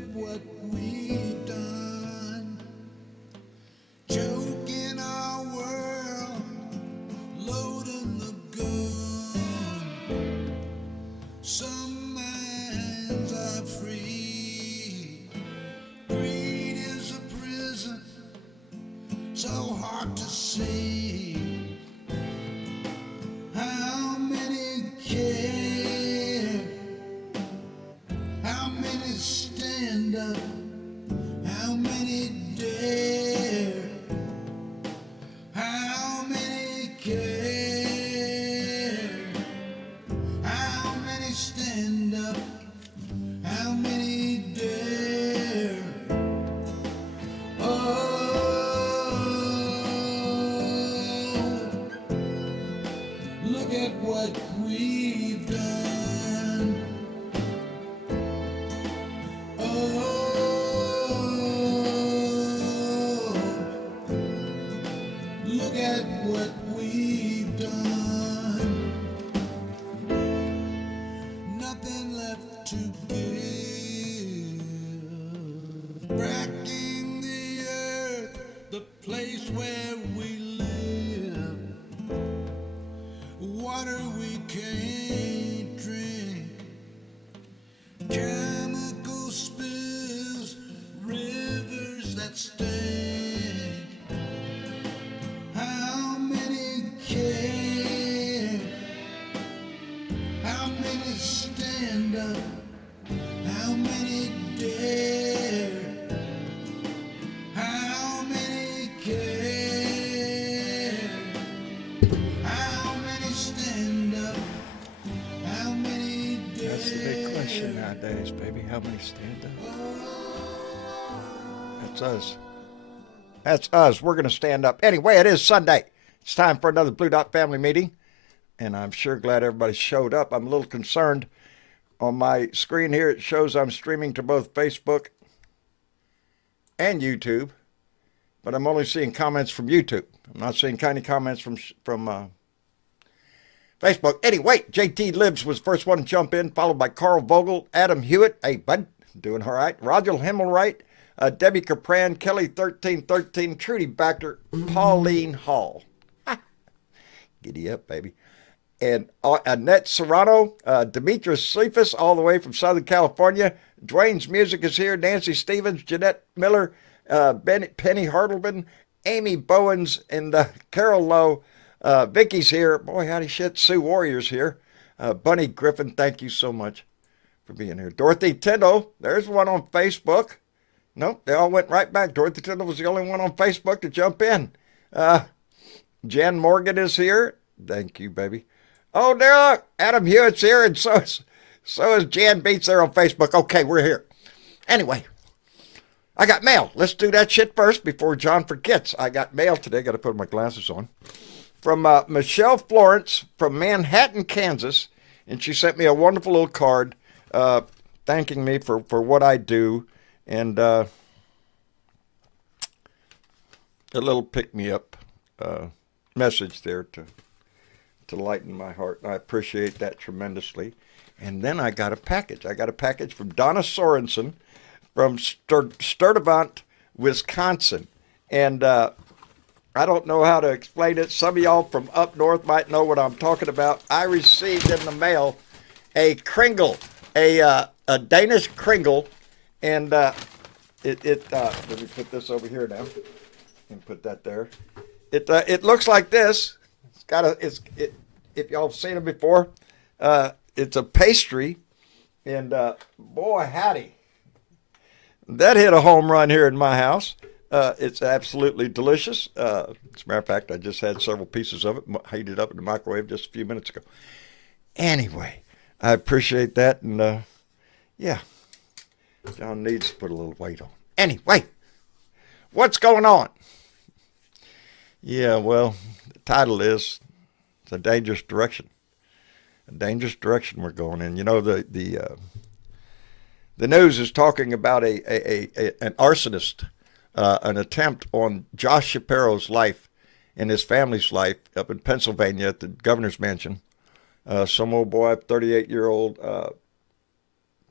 at what we've done. Choking our world, loading the gun. Some minds are free. Greed is a prison, so hard to see. How many care? How many stand up? How many dare? How many care? How many stand up? How many dare? Oh, look at what we've done. Oh, look at what we've done. Nothing left to give. Bracking the earth, the place where we live. Water we can't drink. Chemical spills, rivers that stink. How many care? How many stand up? How many dare? How many care? How many stand up? How many dare? That's the big question nowadays, baby. How many stand up? That's us. That's us. We're going to stand up. Anyway, it is Sunday. It's time for another Blue Dot family meeting. And I'm sure glad everybody showed up. I'm a little concerned. On my screen here, it shows I'm streaming to both Facebook and YouTube. But I'm only seeing comments from YouTube. I'm not seeing any comments from Facebook. Anyway, JT Libs was the first one to jump in, followed by Carl Vogel, Adam Hewitt. Hey, bud, doing all right. Roger Himmelwright, Debbie Capran, Kelly 1313, Trudy Baxter, Pauline Hall. Giddy up, baby. And Annette Serrano, Demetrius Cephas, all the way from Southern California. Dwayne's Music is here. Nancy Stevens, Jeanette Miller, Penny Hartleman, Amy Bowens, and Carol Lowe. Vicky's here. Boy, howdy shit. Sue Warrior's here. Bunny Griffin, thank you so much for being here. Dorothy Tyndall, there's one on Facebook. Nope, they all went right back. Dorothy Tyndall was the only one on Facebook to jump in. Jan Morgan is here. Thank you, baby. Oh, there, look, Adam Hewitt's here, and so is Jan Beats there on Facebook. Okay, we're here. Anyway, I got mail. Let's do that shit first before John forgets. I got mail today. Got to put my glasses on. From Michelle Florence from Manhattan, Kansas, and she sent me a wonderful little card thanking me for what I do, and a little pick-me-up message there to lighten my heart. I appreciate that tremendously. And then I got a package. I got a package from Donna Sorensen from Sturtevant, Wisconsin. And I don't know how to explain it. Some of y'all from up north might know what I'm talking about. I received in the mail a kringle, a Danish kringle. And let me put this over here now and put that there. It looks like this. If y'all have seen it before, it's a pastry, and boy, howdy, that hit a home run here in my house. It's absolutely delicious. As a matter of fact, I just had several pieces of it, heated up in the microwave just a few minutes ago. Anyway, I appreciate that, and yeah, John needs to put a little weight on. Anyway, what's going on? Yeah, well, the title is It's a Dangerous Direction. A dangerous direction we're going in. You know, the news is talking about an arsonist, an attempt on Josh Shapiro's life and his family's life up in Pennsylvania at the governor's mansion. Some old boy, 38-year-old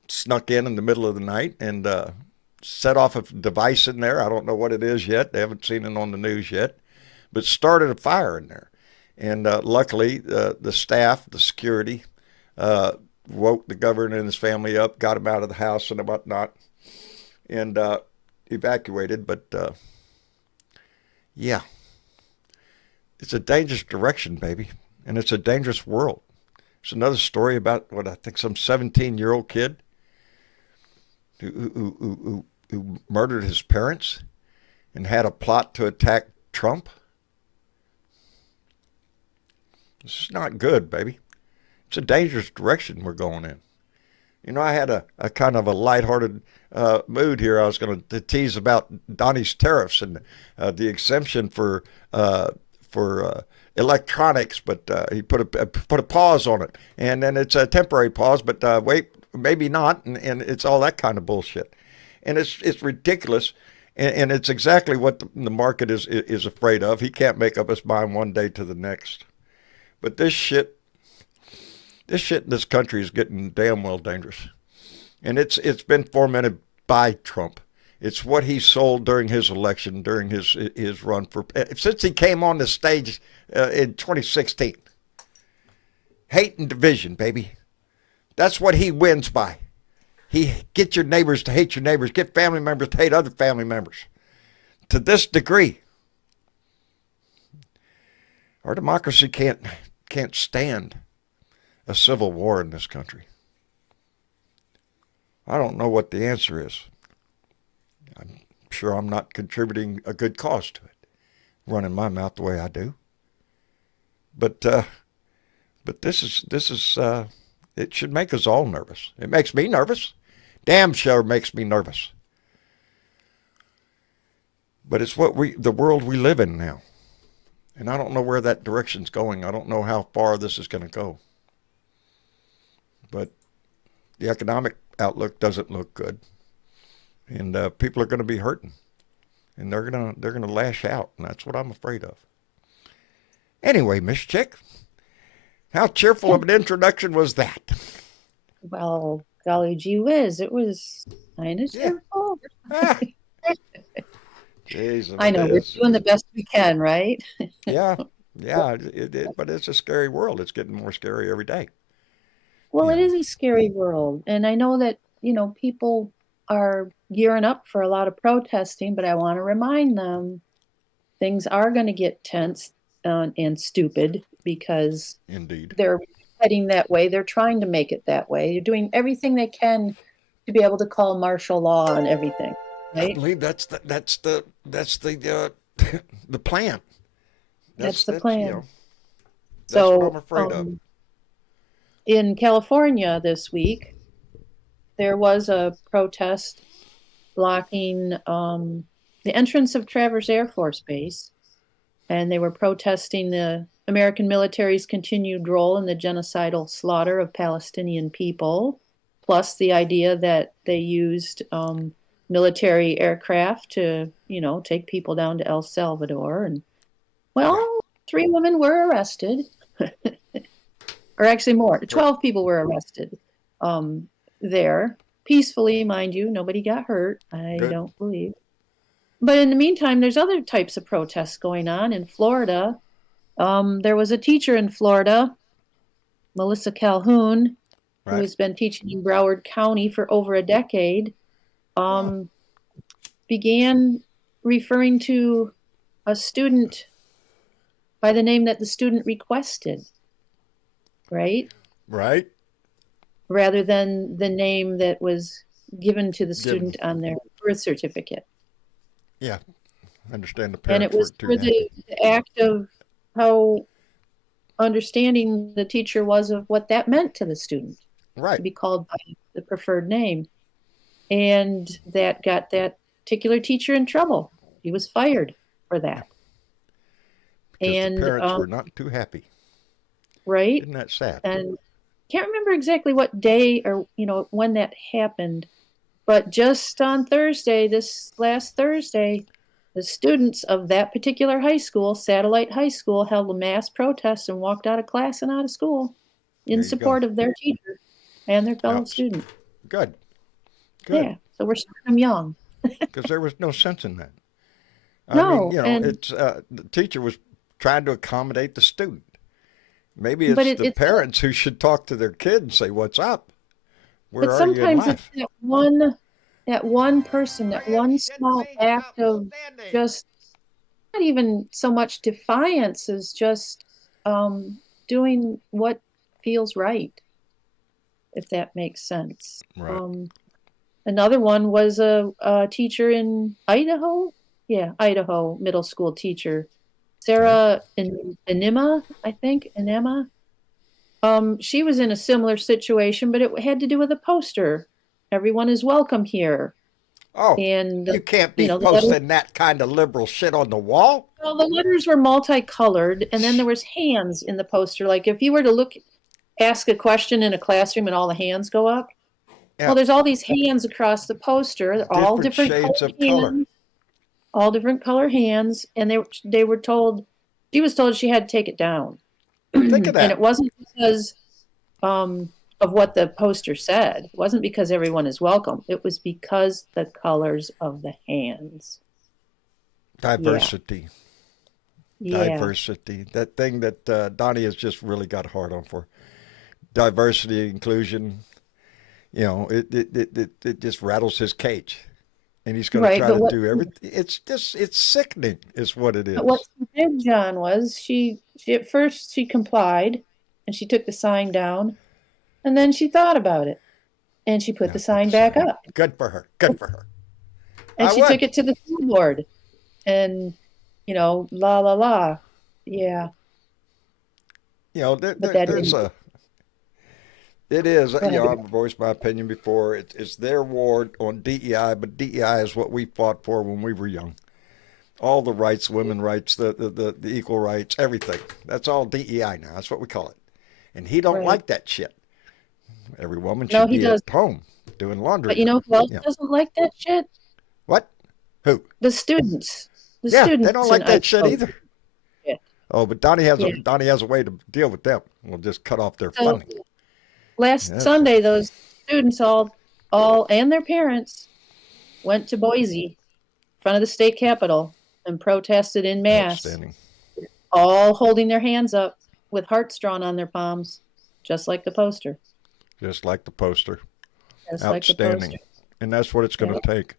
snuck in the middle of the night and set off a device in there. I don't know what it is yet. They haven't seen it on the news yet, but started a fire in there. And luckily, the staff, the security, woke the governor and his family up, got him out of the house and whatnot, and evacuated. But yeah, it's a dangerous direction, baby, and it's a dangerous world. It's another story about what I think some 17-year-old kid who murdered his parents and had a plot to attack Trump. This is not good, baby. It's a dangerous direction we're going in. You know, I had a kind of a lighthearted mood here. I was going to tease about Donnie's tariffs and the exemption for electronics, but he put a pause on it, and then it's a temporary pause. But wait, maybe not, and it's all that kind of bullshit, and it's ridiculous, and it's exactly what the market is afraid of. He can't make up his mind one day to the next. But this shit in this country is getting damn well dangerous, and it's been fomented by Trump. It's what he sold during his election, during his run for since he came on the stage in 2016. Hate and division, baby. That's what he wins by. He get your neighbors to hate your neighbors, get family members to hate other family members. To this degree, our democracy can't stand a civil war in this country. I don't know what the answer is. I'm sure I'm not contributing a good cause to it, running my mouth the way I do. But this is it should make us all nervous. It makes me nervous. Damn sure makes me nervous. But it's the world we live in now. And I don't know where that direction's going. I don't know how far this is going to go. But the economic outlook doesn't look good. And people are going to be hurting. And they're gonna lash out. And that's what I'm afraid of. Anyway, Miss Chick, how cheerful of an introduction was that? Well, golly gee whiz, it was kind of cheerful. Ah. Jeez, I know, we're doing the best we can, right? Yeah, but it's a scary world. It's getting more scary every day. Well, it is a scary world. And I know that, people are gearing up for a lot of protesting, but I want to remind them things are going to get tense and stupid because Indeed, they're heading that way. They're trying to make it that way. They're doing everything they can to be able to call martial law on everything. Right? I believe that's the the plan. That's the plan. That's so what I'm afraid of. In California this week, there was a protest blocking the entrance of Traverse Air Force Base, and they were protesting the American military's continued role in the genocidal slaughter of Palestinian people, plus the idea that they used military aircraft to, take people down to El Salvador. And, 3 women were arrested. Or actually more. 12 people were arrested there. Peacefully, mind you. Nobody got hurt, I don't believe. But in the meantime, there's other types of protests going on in Florida. There was a teacher in Florida, Melissa Calhoun, who has been teaching in Broward County for over a decade, began referring to a student by the name that the student requested, right? Right. Rather than the name that was given to the student on their birth certificate. Yeah, I understand the And parents. it was for the act of how understanding the teacher was of what that meant to the student. Right. To be called by the preferred name. And that got that particular teacher in trouble. He was fired for that. Because the parents were not too happy. Right. Isn't that sad? And can't remember exactly what day or, when that happened. But just on Thursday, this last Thursday, the students of that particular high school, Satellite High School, held a mass protest and walked out of class and out of school in support of their teacher and their fellow student. Good. Good. Yeah, so we're starting them young. Because there was no sense in that. I mean, No, you know, and it's the teacher was trying to accommodate the student. Maybe but it's the it's parents who should talk to their kid and say, "What's up? Where but are you in sometimes it's life?" that one person, that one small act of just not even so much defiance as just doing what feels right, if that makes sense. Right. Another one was a teacher in Idaho. Yeah, Idaho middle school teacher, Okay. Sarah Enema, I think, Enema. She was in a similar situation, but it had to do with a poster. Everyone is welcome here. Oh, And, you can't you be know, the letters, posting that kind of liberal shit on the wall. well, the letters were multicolored, and then there was hands in the poster. Like if you were to ask a question in a classroom and all the hands go up, Yeah, well, there's all these hands across the poster. They're all different different shades colored of color. hands, all different color hands, and they were told she was told she had to take it down. Think of And it that. wasn't because of what the poster said. It wasn't because everyone is welcome. It was because the colors of the hands. Yeah, Diversity. yeah, Diversity. That thing that Donnie has just really got hard on for. Diversity, inclusion. You know, it just rattles his cage. And he's going to right. try to do everything. It's sickening, is what it But what is. she did, John, was she at first she complied and she took the sign down, and then she thought about it and she put Yeah, the put the sign back sign. up, Good for her. Good for her. and I she took would. it to the school board, and la la la, yeah. You know, But that there's didn't. a. It is. Go You ahead. know, I've voiced my opinion before. It's their war on DEI, but DEI is what we fought for when we were young. All the rights, women rights, the equal rights, everything. That's all DEI now. That's what we call it. And he don't Right. like that shit. Every woman No, should he be at does. home doing But laundry. you Or, know who else you know, doesn't like that shit? what? Who? The students. The Yeah, they don't students in like that shit Idaho. either. Yeah. Oh, but Yeah. Donnie has a way to deal with them. We'll just cut off their So funding. last That's Sunday, those students all and their parents went to Boise, in front of the state capitol, and protested in mass, outstanding. all holding their hands up with hearts drawn on their palms, just like the poster. Just like the poster. Just like the Outstanding. poster. And that's what it's going Yeah. to take.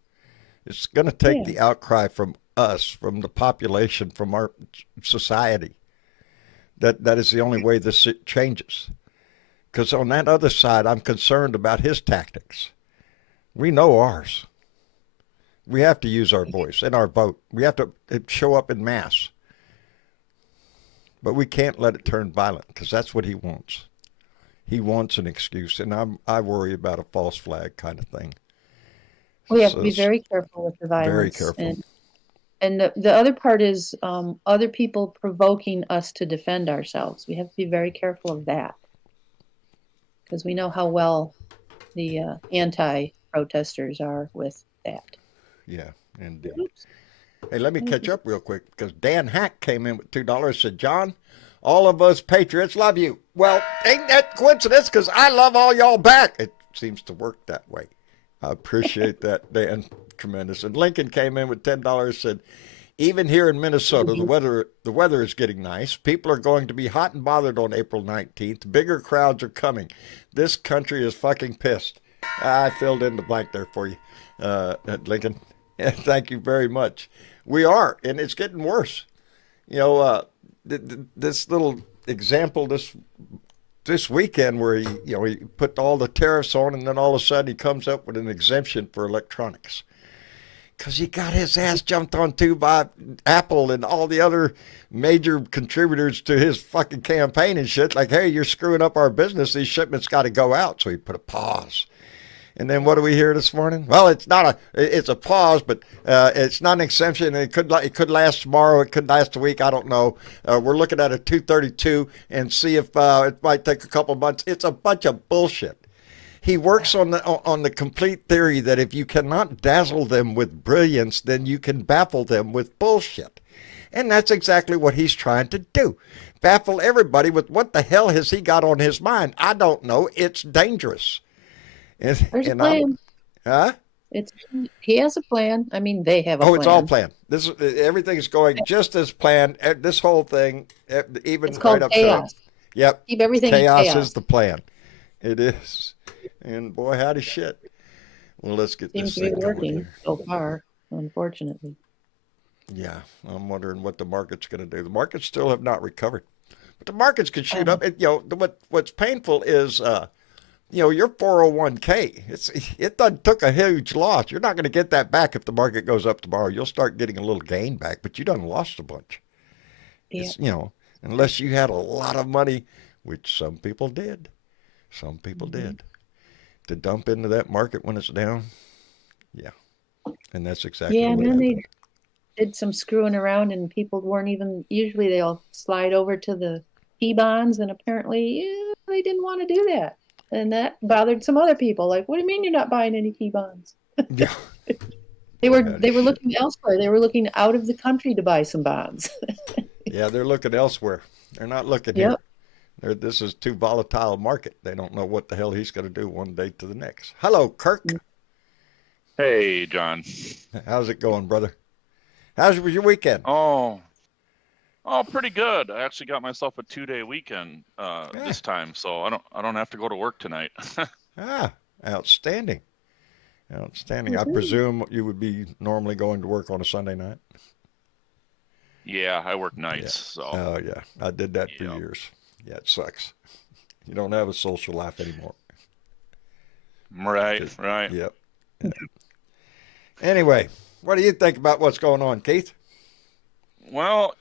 It's going to take Yeah. the outcry from us, from the population, from our society. That is the only way this changes. Because on that other side, I'm concerned about his tactics. We know ours. We have to use our voice and our vote. We have to show up in mass. But we can't let it turn violent because that's what he wants. He wants an excuse, and I worry about a false flag kind of thing. We have to So be very careful with the very violence. careful. And the other part is other people provoking us to defend ourselves. We have to be very careful of that because we know how well the anti-protesters are with that. Yeah, indeed. Oops. Hey, let me catch up real quick because Dan Hack came in with $2. Said, John, all of us patriots love you. Well, ain't that coincidence? Because I love all y'all back. It seems to work that way. I appreciate that, Dan. Tremendous. And Lincoln came in with $10. Said, even here in Minnesota, the weather is getting nice. People are going to be hot and bothered on April 19th. Bigger crowds are coming. This country is fucking pissed. I filled in the blank there for you, Lincoln. Thank you very much. We are, and it's getting worse. You know, this little example this weekend where he put all the tariffs on, and then all of a sudden he comes up with an exemption for electronics because he got his ass jumped on too by Apple and all the other major contributors to his fucking campaign and shit. Like, hey, you're screwing up our business. These shipments got to go out. So he put a pause. And then what do we hear this morning? Well, it's a pause, but it's not an exemption. It could last tomorrow. It could last a week. I don't know. We're looking at a 232 and see if it might take a couple months. It's a bunch of bullshit. He works on the complete theory that if you cannot dazzle them with brilliance, then you can baffle them with bullshit. And that's exactly what he's trying to do. Baffle everybody with what the hell has he got on his mind? I don't know. It's dangerous. There's a And I'm, plan. huh? He has a plan. I mean, they have a Oh, it's all plan. planned. Everything's going just as planned. This whole thing, It's even right called up to, chaos. yep, Keep everything in chaos is chaos. the plan. It is. And boy, howdy shit. Well, let's get Seems this to be thing going working here. so far, unfortunately. Yeah, I'm wondering what the market's going to do. The markets still have not recovered, but the markets could shoot Um, up. What's painful is, your 401k. It done took a huge loss. You're not going to get that back if the market goes up tomorrow. You'll start getting a little gain back, but you done lost a bunch. yeah. It's unless you had a lot of money, which some people did. Some people Mhm. did to dump into that market when it's down. Yeah, and that's exactly Yeah, and what then happened. they did some screwing around, and people weren't even. Usually, they'll slide over to the T bonds, and apparently, they didn't want to do that, and that bothered some other people. Like, what do you mean you're not buying any T bonds? Yeah, They boy, were howdy they were shit. looking elsewhere. They were looking out of the country to buy some bonds. Yeah, they're looking elsewhere. They're not looking Yep. here. This is too volatile a market. They don't know what the hell he's going to do one day to the next. Hello, Kirk. Hey, John. How's it going, brother? How's your weekend? Oh, pretty good. I actually got myself a 2-day weekend Yeah. this time, so I don't have to go to work tonight. Ah, outstanding. Outstanding. I Mhm. presume you would be normally going to work on a Sunday night? Yeah, I work Yeah. nights, so Oh, yeah. I did that for yeah. years. Yeah, it sucks. You don't have a social life anymore. Right, Just, right. yep. Yeah. Anyway, what do you think about what's going on, Keith? Well,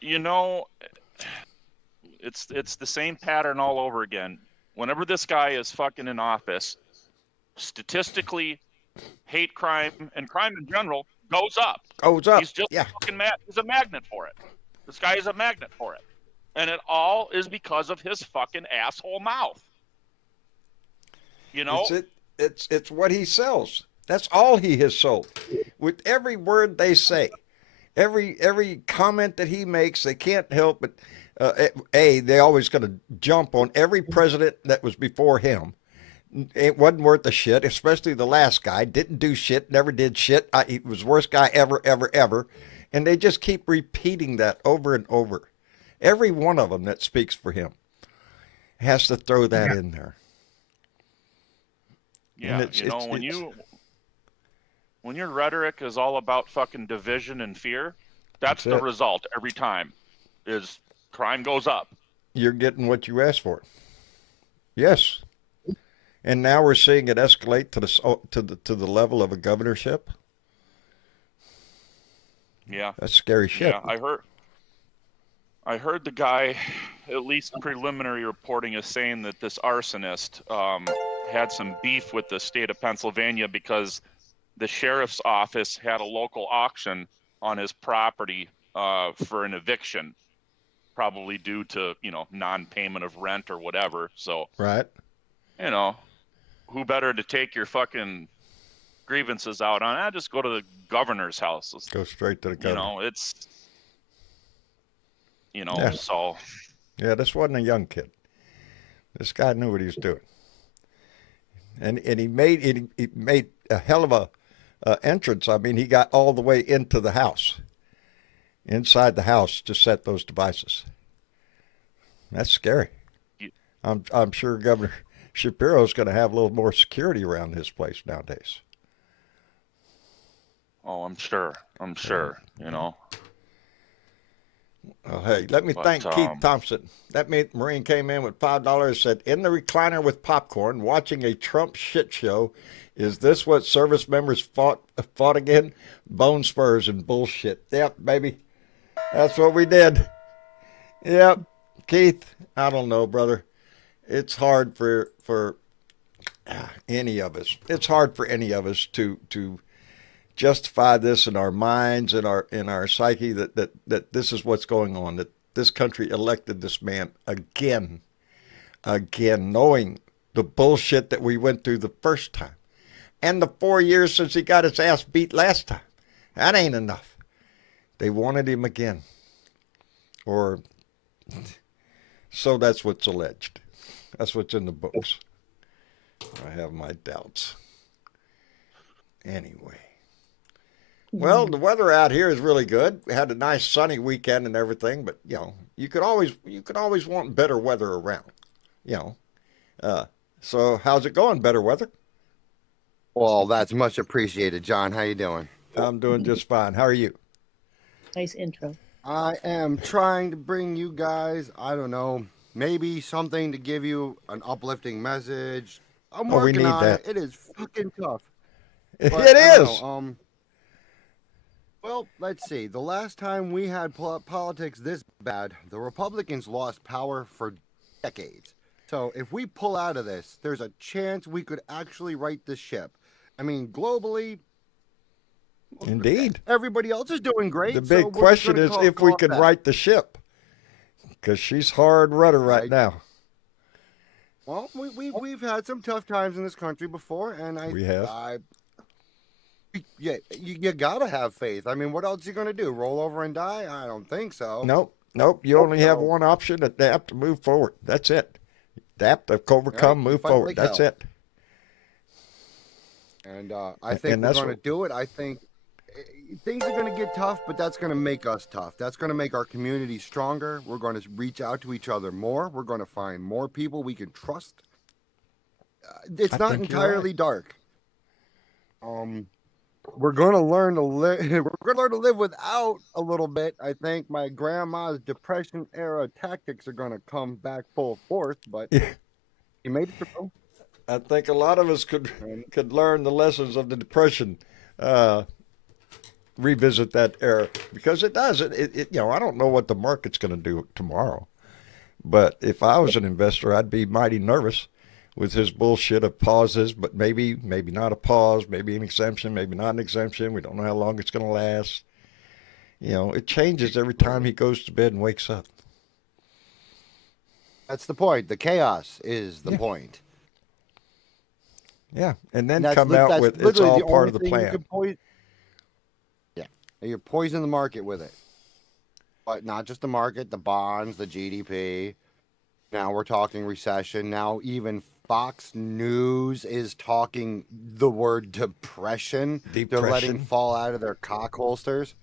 it's the same pattern all over again. Whenever this guy is fucking in office, statistically, hate crime and crime in general goes up. Goes He's up. just Yeah. fucking mad. He's a magnet for it. This guy is a magnet for it. And it all is because of his fucking asshole mouth. You It's know? it. It's what he sells. That's all he has sold. With every word they say, every comment that he makes, they can't help but they always going to jump on every president that was before him. It wasn't worth the shit, especially the last guy. Didn't do shit, never did shit. He was the worst guy ever, ever, ever. And they just keep repeating that over and over. Every one of them that speaks for him has to throw that in there. And Yeah, when your rhetoric is all about fucking division and fear, that's it's the it. result every time is crime goes up. You're getting what you asked for. Yes. And now we're seeing it escalate to the level of a governorship. Yeah. That's scary shit. Yeah, I heard the guy, at least preliminary reporting is saying that this arsonist had some beef with the state of Pennsylvania because the sheriff's office had a local auction on his property for an eviction, probably due to, non-payment of rent or whatever. So, Right? you know, who better to take your fucking grievances out on? Just go to the governor's house. Go straight to the governor. It's, Yeah. so Yeah, this wasn't a young kid. This guy knew what he was doing. And he made a hell of a entrance. I mean, he got all the way into the house, inside the house to set those devices. That's scary. I'm sure Governor Shapiro's going to have a little more security around his place nowadays. Oh, I'm sure. Oh, hey, let me But thank Keith Thompson. That Marine came in with $5, said, in the recliner with popcorn, watching a Trump shit show. Is this what service members fought again? Bone spurs and bullshit. Yep, baby. That's what we did. Yep. Keith, I don't know, brother. It's hard for any of us. It's hard for any of us to justify this in our minds, in our psyche, that this is what's going on, that this country elected this man again, knowing the bullshit that we went through the first time and the 4 years since he got his ass beat last time. That ain't enough. They wanted him again. Or so that's what's alleged. That's what's in the books. I have my doubts. Anyway. Well, the weather out here is really good. We had a nice sunny weekend and everything, but you could always want better weather around. You know. So how's it going? Better weather? Well, that's much appreciated, John. How you doing? I'm doing just fine. How are you? Nice intro. I am trying to bring you guys, I don't know, maybe something to give you an uplifting message. I'm Oh, we working need on that. it. It is fucking tough. It But I don't is. know, well, let's see. The last time we had politics this bad, the Republicans lost power for decades. So if we pull out of this, there's a chance we could actually right the ship. I mean, globally, Indeed. everybody else is doing great. The so big we're just question gonna is call if we it can that. right the ship, because she's hard rudder right I- now. Well, we've had some tough times in this country before, and We have. you gotta have faith. I mean, what else are you gonna do? Roll over and die? I don't think so. Nope, nope. You Oh, only have no. one option: adapt to move forward. That's it. Adapt, overcome, Right, move fight forward. like That's hell. it. And I And think we're that's gonna what- do it. I think things are gonna get tough, but that's gonna make us tough. That's gonna make our community stronger. We're gonna reach out to each other more. We're gonna find more people we can trust. It's I not think you're entirely dark. We're gonna learn to live. We're gonna learn to live without a little bit. I think my grandma's depression era tactics are gonna come back full force, but you made it through. I think a lot of us could learn the lessons of the Depression, revisit that era because it does. I don't know what the market's going to do tomorrow, but if I was an investor, I'd be mighty nervous with his bullshit of pauses, but maybe not a pause, maybe an exemption, maybe not an exemption. We don't know how long it's going to last. It changes every time he goes to bed and wakes up. That's the point. The chaos is the point. Yeah, and then And come out that's with it's literally all the part only of the thing you plan. can Yeah, and you're poisoning the market with it. But not just the market, the bonds, the GDP. Now we're talking recession. Now even Fox News is talking the word depression. They're letting Depression. fall out of their cock holsters.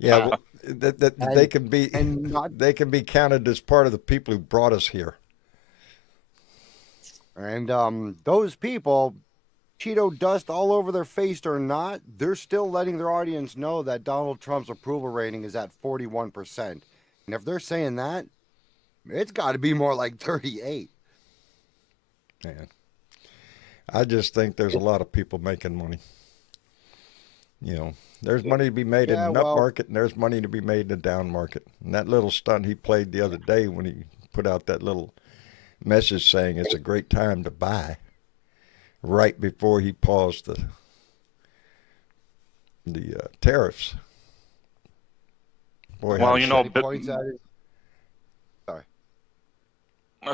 Yeah, well, that they can be and not- they can be counted as part of the people who brought us here. And those people, Cheeto dust all over their face or not, they're still letting their audience know that Donald Trump's approval rating is at 41%. And if they're saying that, it's got to be more like 38. Man, I just think there's a lot of people making money. There's money to be made in Yeah, an up well- market, and there's money to be made in a down market. And that little stunt he played the other day when he put out that little message saying it's a great time to buy, right before he paused the tariffs. Boy, Well, how you he know, He but- points at it.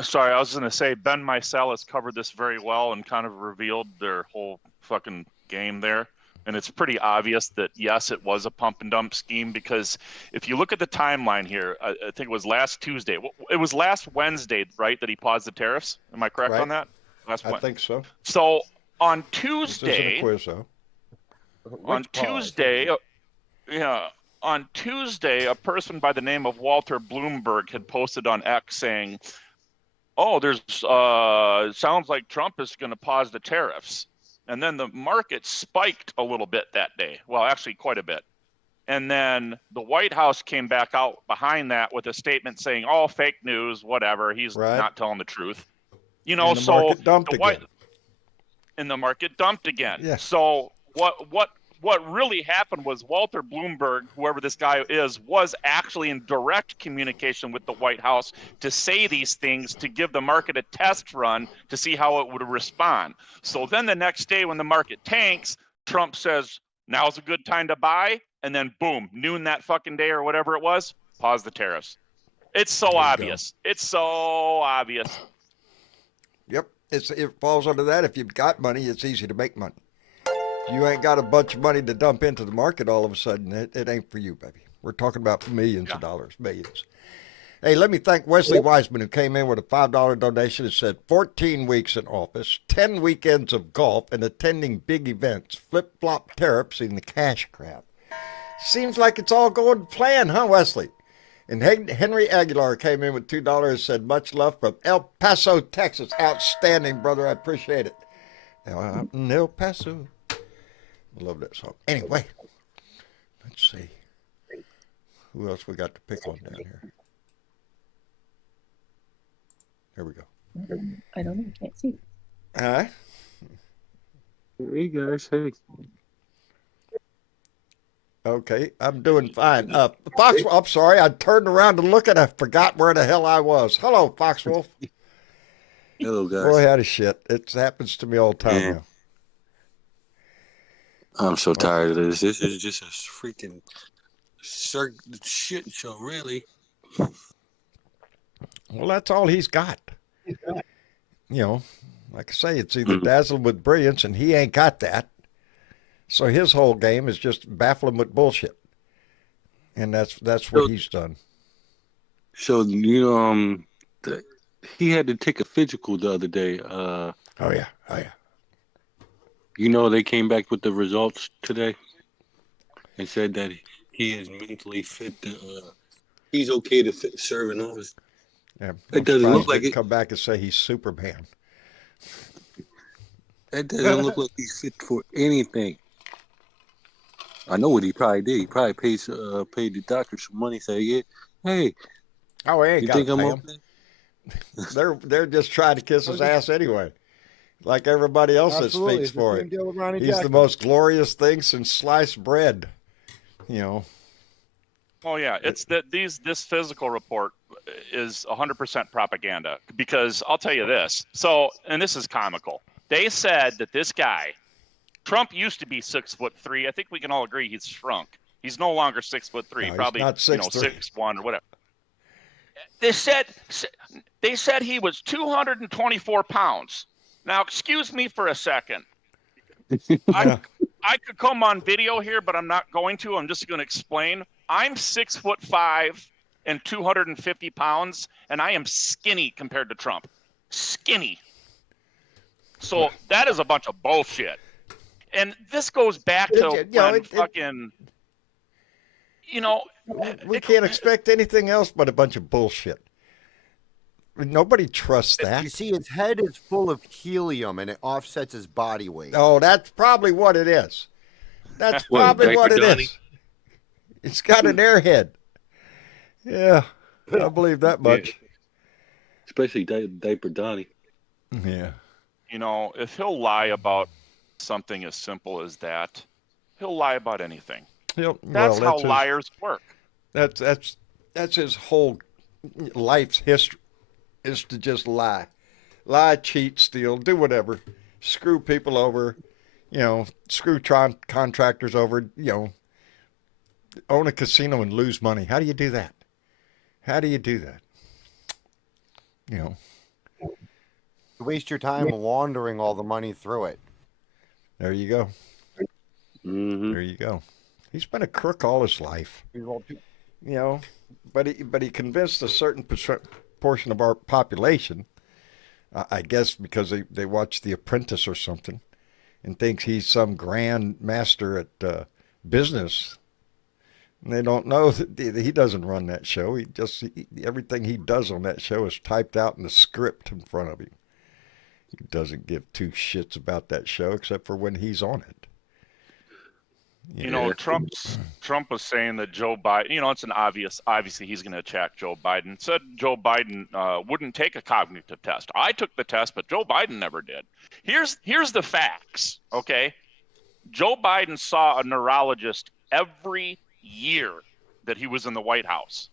Sorry, I was going to say Ben Meiselas has covered this very well and kind of revealed their whole fucking game there. And it's pretty obvious that, yes, it was a pump and dump scheme because if you look at the timeline here, I think it was last Tuesday. It was last Wednesday, right, that he paused the tariffs? Am I correct Right. on that? Last I Wednesday. think so. So on This isn't a Tuesday, quiz, though. on Which pause? Tuesday, on Tuesday, a person by the name of Walter Bloomberg had posted on X saying, "Oh, there's sounds like Trump is going to pause the tariffs." And then the market spiked a little bit that day. Well, actually quite a bit. And then the White House came back out behind that with a statement saying, "Oh, fake news, whatever. He's Right. not telling the truth." And the So market dumped the again. and the market dumped again. Yeah. So what really happened was Walter Bloomberg, whoever this guy is, was actually in direct communication with the White House to say these things to give the market a test run to see how it would respond. So then the next day when the market tanks, Trump says, "Now's a good time to buy," and then boom, noon that fucking day or whatever it was, pause the tariffs. It's so There you go. obvious. It's so obvious. Yep, it falls under that. If you've got money, it's easy to make money. If you ain't got a bunch of money to dump into the market all of a sudden, it ain't for you, baby. We're talking about millions of dollars, millions. Hey, let me thank Wesley Wiseman, who came in with a $5 donation and said 14 weeks in office, 10 weekends of golf, and attending big events, flip-flop tariffs, and the cash grab. Seems like it's all going to plan, huh, Wesley? And Henry Aguilar came in with $2 and said, much love from El Paso, Texas. Outstanding, brother. I appreciate it. Out in El Paso. I love that song. Anyway, let's see. Who else we got to pick on down here? There we go. I don't know. I can't see. All right. Hey guys, hey. Okay, I'm doing fine. Fox, I'm sorry, I turned around to look and I forgot where the hell I was. Hello, Foxwolf. Hello guys. Boy, how to shit. It happens to me all the time Yeah. now. I'm so tired of this. This is just a freaking shit show, really. Well, that's all he's got. You know, like I say, it's either dazzle with brilliance, and he ain't got that. So his whole game is just baffling with bullshit, and that's what he's done. So he had to take a physical the other day. Oh yeah. They came back with the results today, and said that he is mentally fit. He's okay to serve in office. Yeah, It doesn't look like it. it. Come back and say he's Superman. That doesn't look like he's fit for anything. I know what he probably did. He probably paid the doctor some money. Say, yeah, hey, Oh, he ain't you got think to I'm pay him. okay? They're just trying to kiss his ass anyway, like everybody else that Absolutely. speaks It's the for same it. deal with Ronnie He's the Jackson. most glorious thing since sliced bread. You know. Oh yeah, it's that this physical report is 100% propaganda, because I'll tell you this. So, and this is comical. They said that this guy, Trump, used to be 6'3". I think we can all agree he's shrunk. He's no longer 6'3". No, he's Probably not 6'3". 6'1" or whatever. They said he was 224 pounds. Now, excuse me for a second. Yeah. I could come on video here, but I'm not going to. I'm just going to explain. I'm 6'5" and 250 pounds, and I am skinny compared to Trump. Skinny. So that is a bunch of bullshit. And this goes back to We can't expect anything else but a bunch of bullshit. Nobody trusts that. You see, his head is full of helium, and it offsets his body weight. Oh, that's probably what it is. That's What, probably what it Diaper is. It's got an airhead. Yeah, I believe that much. Especially Diaper Donnie. Yeah. If he'll lie about something as simple as that, he'll lie about anything. That's how liars work. That's his whole life's history, is to just lie, cheat, steal, do whatever, screw people over, screw contractors over, own a casino and lose money. How do you do that? You waste your time laundering all the money through it. There you go. Mm-hmm. There you go. He's been a crook all his life. But he convinced a certain portion of our population, I guess because they watch The Apprentice or something, and thinks he's some grand master at business. And they don't know that he doesn't run that show. Everything he does on that show is typed out in the script in front of him. He doesn't give two shits about that show except for when he's on it. Trump was saying that Joe Biden, it's obviously he's going to attack Joe Biden. Said Joe Biden wouldn't take a cognitive test. I took the test, but Joe Biden never did. Here's the facts, okay? Joe Biden saw a neurologist every year that he was in the White House.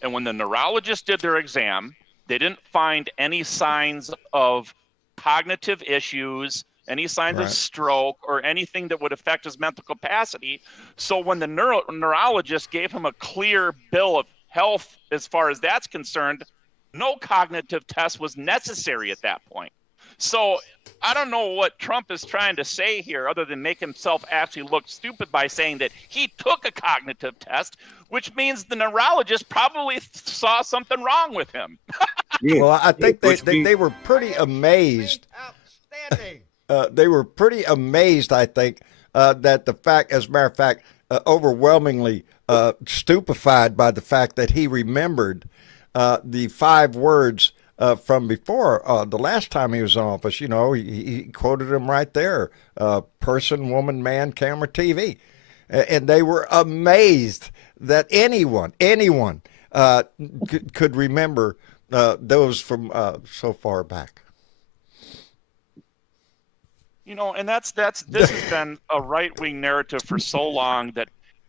And when the neurologist did their exam, they didn't find any signs of cognitive issues, any signs of stroke, or anything that would affect his mental capacity. So when the neurologist gave him a clear bill of health as far as that's concerned, no cognitive test was necessary at that point. So I don't know what Trump is trying to say here other than make himself actually look stupid by saying that he took a cognitive test which means the neurologist probably saw something wrong with him. Yeah. Well, I think Which means- they were pretty amazed. Outstanding. They were pretty amazed, I think, that the fact, as a matter of fact, overwhelmingly stupefied by the fact that he remembered the 5 words from before the last time he was in office. You know, he quoted them right there: person, woman, man, camera, TV. And they were amazed that anyone could remember those from so far back. You know, and this has been a right-wing narrative for so long that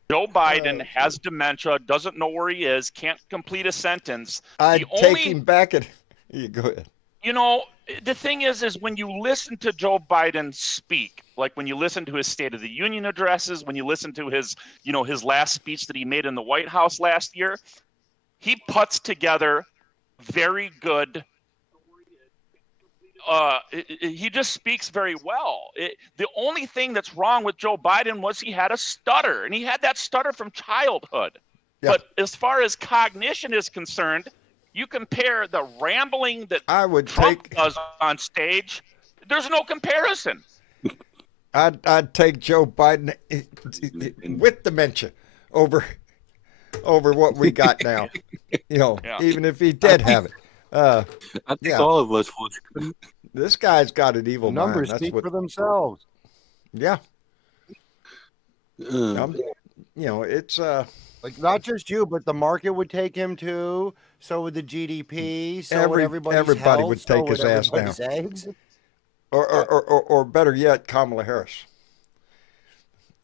Joe Biden has dementia, doesn't know where he is, can't complete a sentence. I'd take him back at. You go ahead. You know, the thing is when you listen to Joe Biden speak, like when you listen to his State of the Union addresses, when you listen to his last speech that he made in the White House last year, he puts together very good. He just speaks very well. The only thing that's wrong with Joe Biden was he had a stutter, and he had that stutter from childhood. Yeah. But as far as cognition is concerned, you compare the rambling that Trump does on stage, there's no comparison. I'd take Joe Biden with dementia over what we got now. You know, even if he did have it. I think all of us would. This guy's got an evil Numbers mind. speak for themselves. Yeah. You know, it's like not just you, but the market would take him too. So would the GDP. So would everybody would take his ass down. Eggs. Or better yet, Kamala Harris.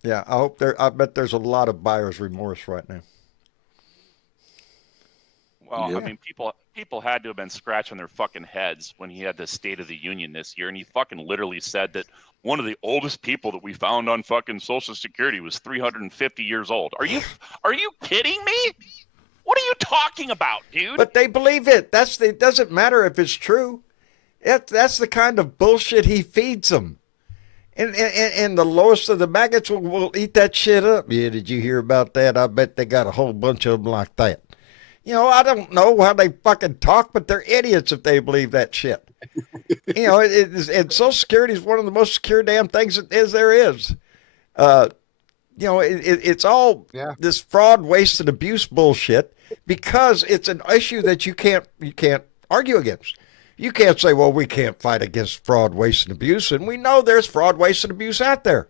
Yeah, I bet there's a lot of buyer's remorse right now. Well, yeah. I mean, people had to have been scratching their fucking heads when he had the State of the Union this year, and he fucking literally said that one of the oldest people that we found on fucking Social Security was 350 years old. Are you kidding me? What are you talking about, dude? But they believe it. It doesn't matter if it's true. That's the kind of bullshit he feeds them. And the lowest of the maggots will eat that shit up. Yeah, did you hear about that? I bet they got a whole bunch of them like that. You know, I don't know how they fucking talk, but they're idiots if they believe that shit. You know, and Social Security is one of the most secure damn things there is. You know, it's all this fraud, waste, and abuse bullshit because it's an issue that you can't argue against. You can't say, well, we can't fight against fraud, waste, and abuse, and we know there's fraud, waste, and abuse out there,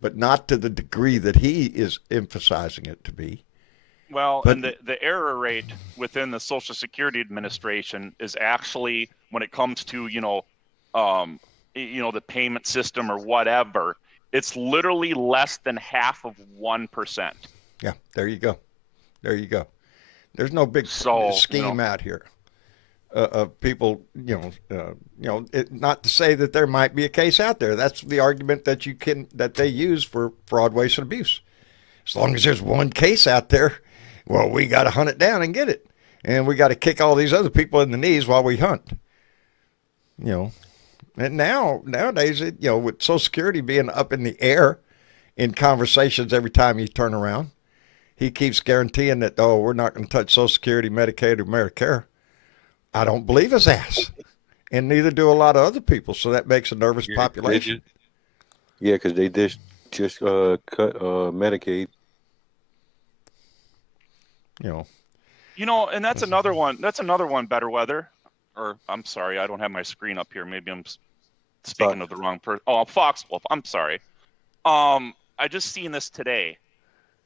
but not to the degree that he is emphasizing it to be. Well, and the error rate within the Social Security Administration is actually, when it comes to the payment system or whatever, it's literally less than half of 1%. Yeah, there you go. There's no big scheme out here of people. Not to say that there might be a case out there. That's the argument that they use for fraud, waste, and abuse. As long as there's one case out there. Well, we got to hunt it down and get it. And we got to kick all these other people in the knees while we hunt. You know, and nowadays, with Social Security being up in the air in conversations every time you turn around, he keeps guaranteeing that, we're not going to touch Social Security, Medicaid, or Medicare. I don't believe his ass. And neither do a lot of other people. So that makes a nervous population. Because they just cut Medicaid. And that's another one. That's another one. Better weather, or I'm sorry, I don't have my screen up here. Maybe I'm speaking of the wrong person. Oh, Foxwolf. I'm sorry. I just seen this today.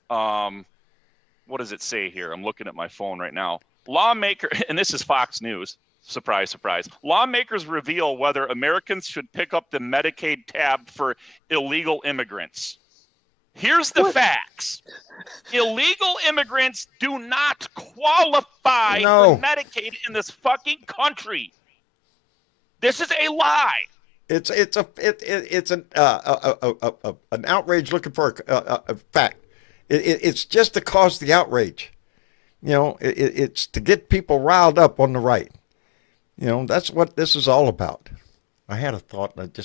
What does it say here? I'm looking at my phone right now. Lawmaker, and this is Fox News. Surprise, surprise. Lawmakers reveal whether Americans should pick up the Medicaid tab for illegal immigrants. Here's the facts. Illegal immigrants do not qualify for Medicaid in this fucking country. This is a lie. It's an outrage looking for a fact. It's just to cause the outrage. It's to get people riled up on the right. That's what this is all about. I had a thought and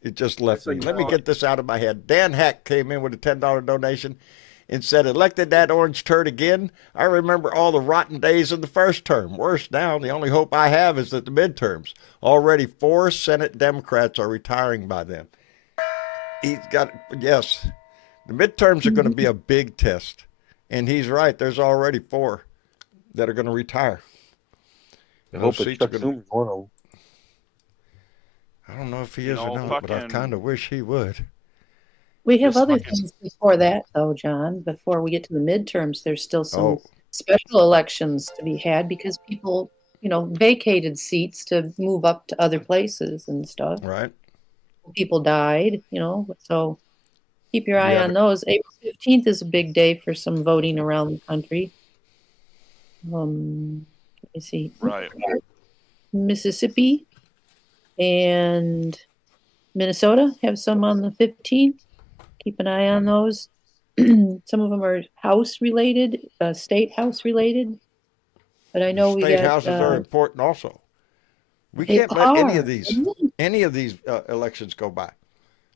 it just left me. Let me get this out of my head. Dan Hack came in with a $10 donation. and said, elected that orange turd again. I remember all the rotten days of the first term. Worse now, the only hope I have is that the midterms. Already 4 Senate Democrats are retiring by then. He's got, yes, the midterms are going to be a big test. And he's right. There's already 4 that are going to retire. I hope it's Chuck Schumer's one of them. I don't know if he You is or know, not, but I kind of wish he would. We have This other fucking- things before that, though, John. Before we get to the midterms, there's still some Oh. special elections to be had because people, vacated seats to move up to other places and stuff. Right. People died, so keep your eye Yeah, on those. April 15th is a big day for some voting around the country. Let me see. Right. Mississippi and Minnesota have some on the 15th. Keep an eye on those. Some of them are house related, state house related. But I know we State got houses are important also. We they can't let any are. of these elections go by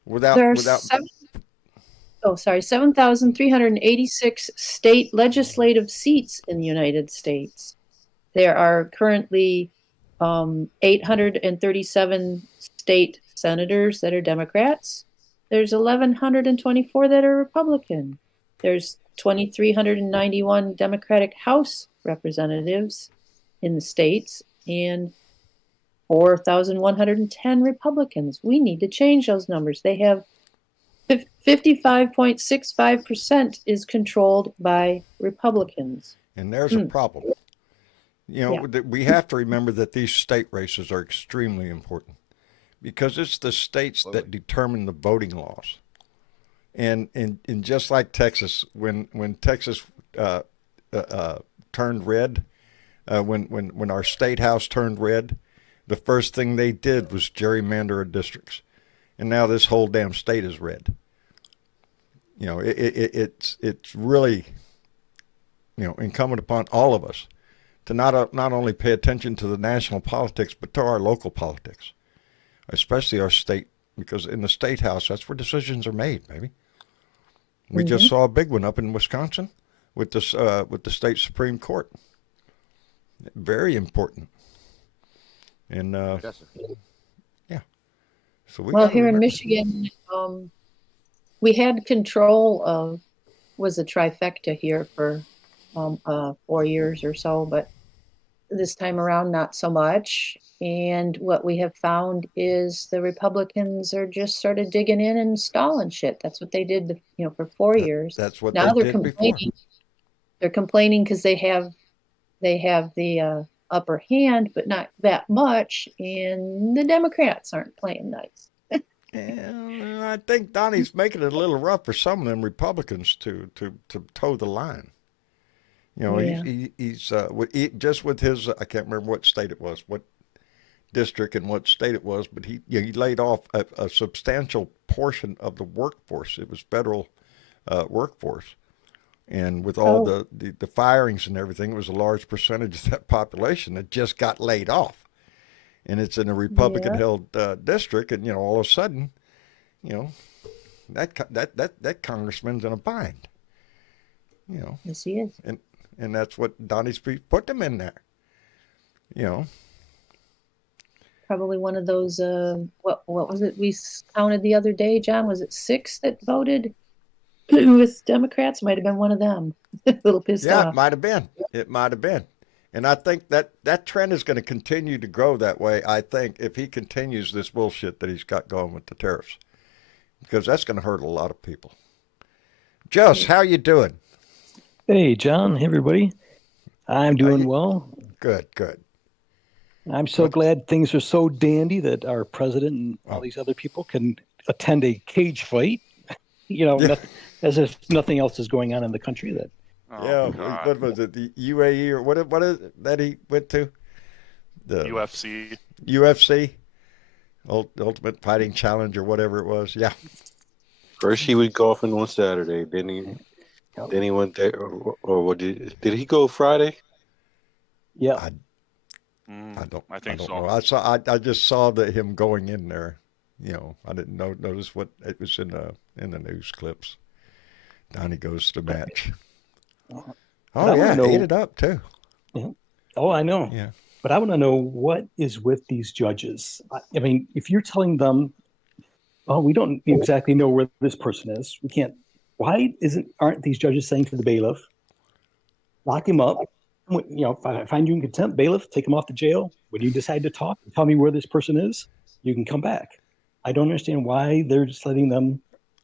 There are without 7,386 state legislative seats in the United States. There are currently 837 state senators that are Democrats. There's 1,124 that are Republican. There's 2,391 Democratic House representatives in the states and 4,110 Republicans. We need to change those numbers. They have 55.65% is controlled by Republicans. and there's a problem. We have to remember that these state races are extremely important because it's the states that determine the voting laws. And just like Texas, when Texas turned red, when our state house turned red, the first thing they did was gerrymander our districts, and now this whole damn state is red. It's really incumbent upon all of us to not only pay attention to the national politics but to our local politics, especially our state, because in the state house that's where decisions are made. Maybe we just saw a big one up in Wisconsin with the state Supreme Court. Very important. And Yes, sir. yeah, so Well, here in Michigan, we had control of was a trifecta here for 4 years or so, but this time around, not so much. And what we have found is the Republicans are just sort of digging in and stalling shit. That's what they did, for 4 years. That's what Now they they're did before. complaining. They're complaining because they have the upper hand, but not that much. And the Democrats aren't playing nice. And I think Donnie's making it a little rough for some of them Republicans to toe the line. Yeah. He's just with his, I can't remember what state it was, what district and what state it was, but he laid off a substantial portion of the workforce. It was federal workforce. And with all the firings and everything, it was a large percentage of that population that just got laid off. And it's in a Republican-held district, and all of a sudden, that congressman's in a bind. Yes, he is. And that's what Donnie's put them in there. Probably one of those. What was it? We counted the other day, John. Was it 6 that voted with Democrats? Might have been one of them. A little pissed Yeah, off. it might have been. It might have been. And I think that trend is going to continue to grow that way, I think, if he continues this bullshit that he's got going with the tariffs. Because that's going to hurt a lot of people. Jess, how you doing? Hey, John. Hey, everybody. I'm doing well. Good. I'm so glad things are so dandy that our president and all these other people can attend a cage fight, as if nothing else is going on in the country. What was it? The UAE or what is it that he went to? The UFC. UFC, Ultimate Fighting Challenge or whatever it was. Yeah. First he went golfing on Saturday, then he went there, or what did he go Friday? Yeah. I don't think so. know. I just saw him going in there. I didn't notice what it was in the news clips. Donnie goes to the match. But Oh, I yeah, wanna know- ate it up, too. Oh, I know. Yeah. But I want to know what is with these judges. I mean, if you're telling them, "Oh, we don't exactly know where this person is. We can't." Why aren't these judges saying to the bailiff, "Lock him up. If I find you in contempt, bailiff, take him off to jail. When you decide to talk, tell me where this person is. You can come back." I don't understand why they're just letting them.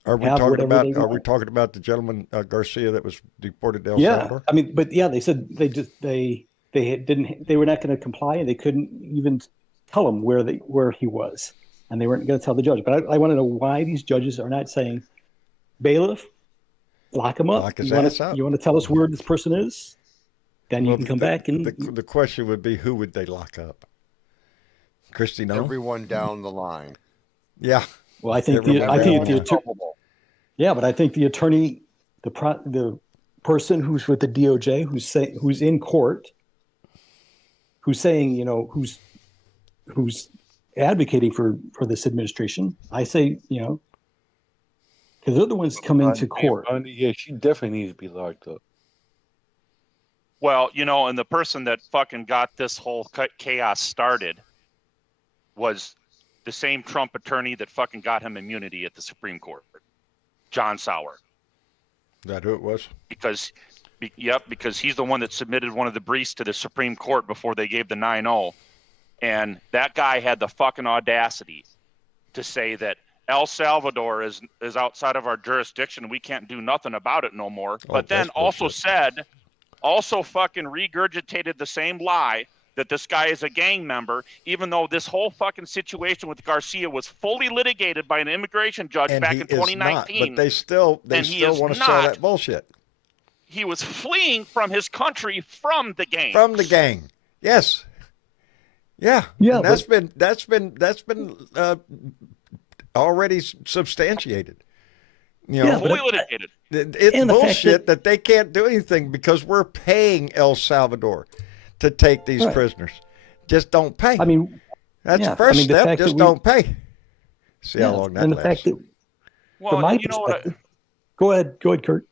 Are we have talking whatever about? they Are we want. talking about the gentleman Garcia that was deported to El Yeah, Salvador? I mean, but yeah, they said they were not going to comply, and they couldn't even tell him where he was, and they weren't going to tell the judge. But I want to know why these judges are not saying, "Bailiff, lock him up. Lock his you want ass up. You want to tell us where this person is? Then you Well, can come back and the question would be, who would they lock up? Christy, no. Everyone down the line. Yeah. well, I think Everyone- I think everyone the is attorney, yeah, but I think the attorney, the person who's with the DOJ, who's in court, who's saying, who's advocating for this administration. I say, because they're the ones coming to court. Yeah, she definitely needs to be locked up. Well, and the person that fucking got this whole chaos started was the same Trump attorney that fucking got him immunity at the Supreme Court, John Sauer. Is that who it was? Because he's the one that submitted one of the briefs to the Supreme Court before they gave the 9-0. And that guy had the fucking audacity to say that El Salvador is outside of our jurisdiction. We can't do nothing about it no more. Oh, But then that's bullshit. also fucking regurgitated the same lie that this guy is a gang member, even though this whole fucking situation with Garcia was fully litigated by an immigration judge And back he in is 2019. not, but they still want to sell that bullshit. He was fleeing from his country from the gang. From the gang. Yes. Yeah. Yeah, And that's been already substantiated. Yeah, fully litigated. It's And the fact bullshit that they can't do anything because we're paying El Salvador to take these Right. prisoners. Just don't pay. I mean, That's yeah, the first I mean, the step. fact Just that we- don't pay. See how long that and the lasts. fact that, Well, from my you know what? perspective, go ahead, Kurt.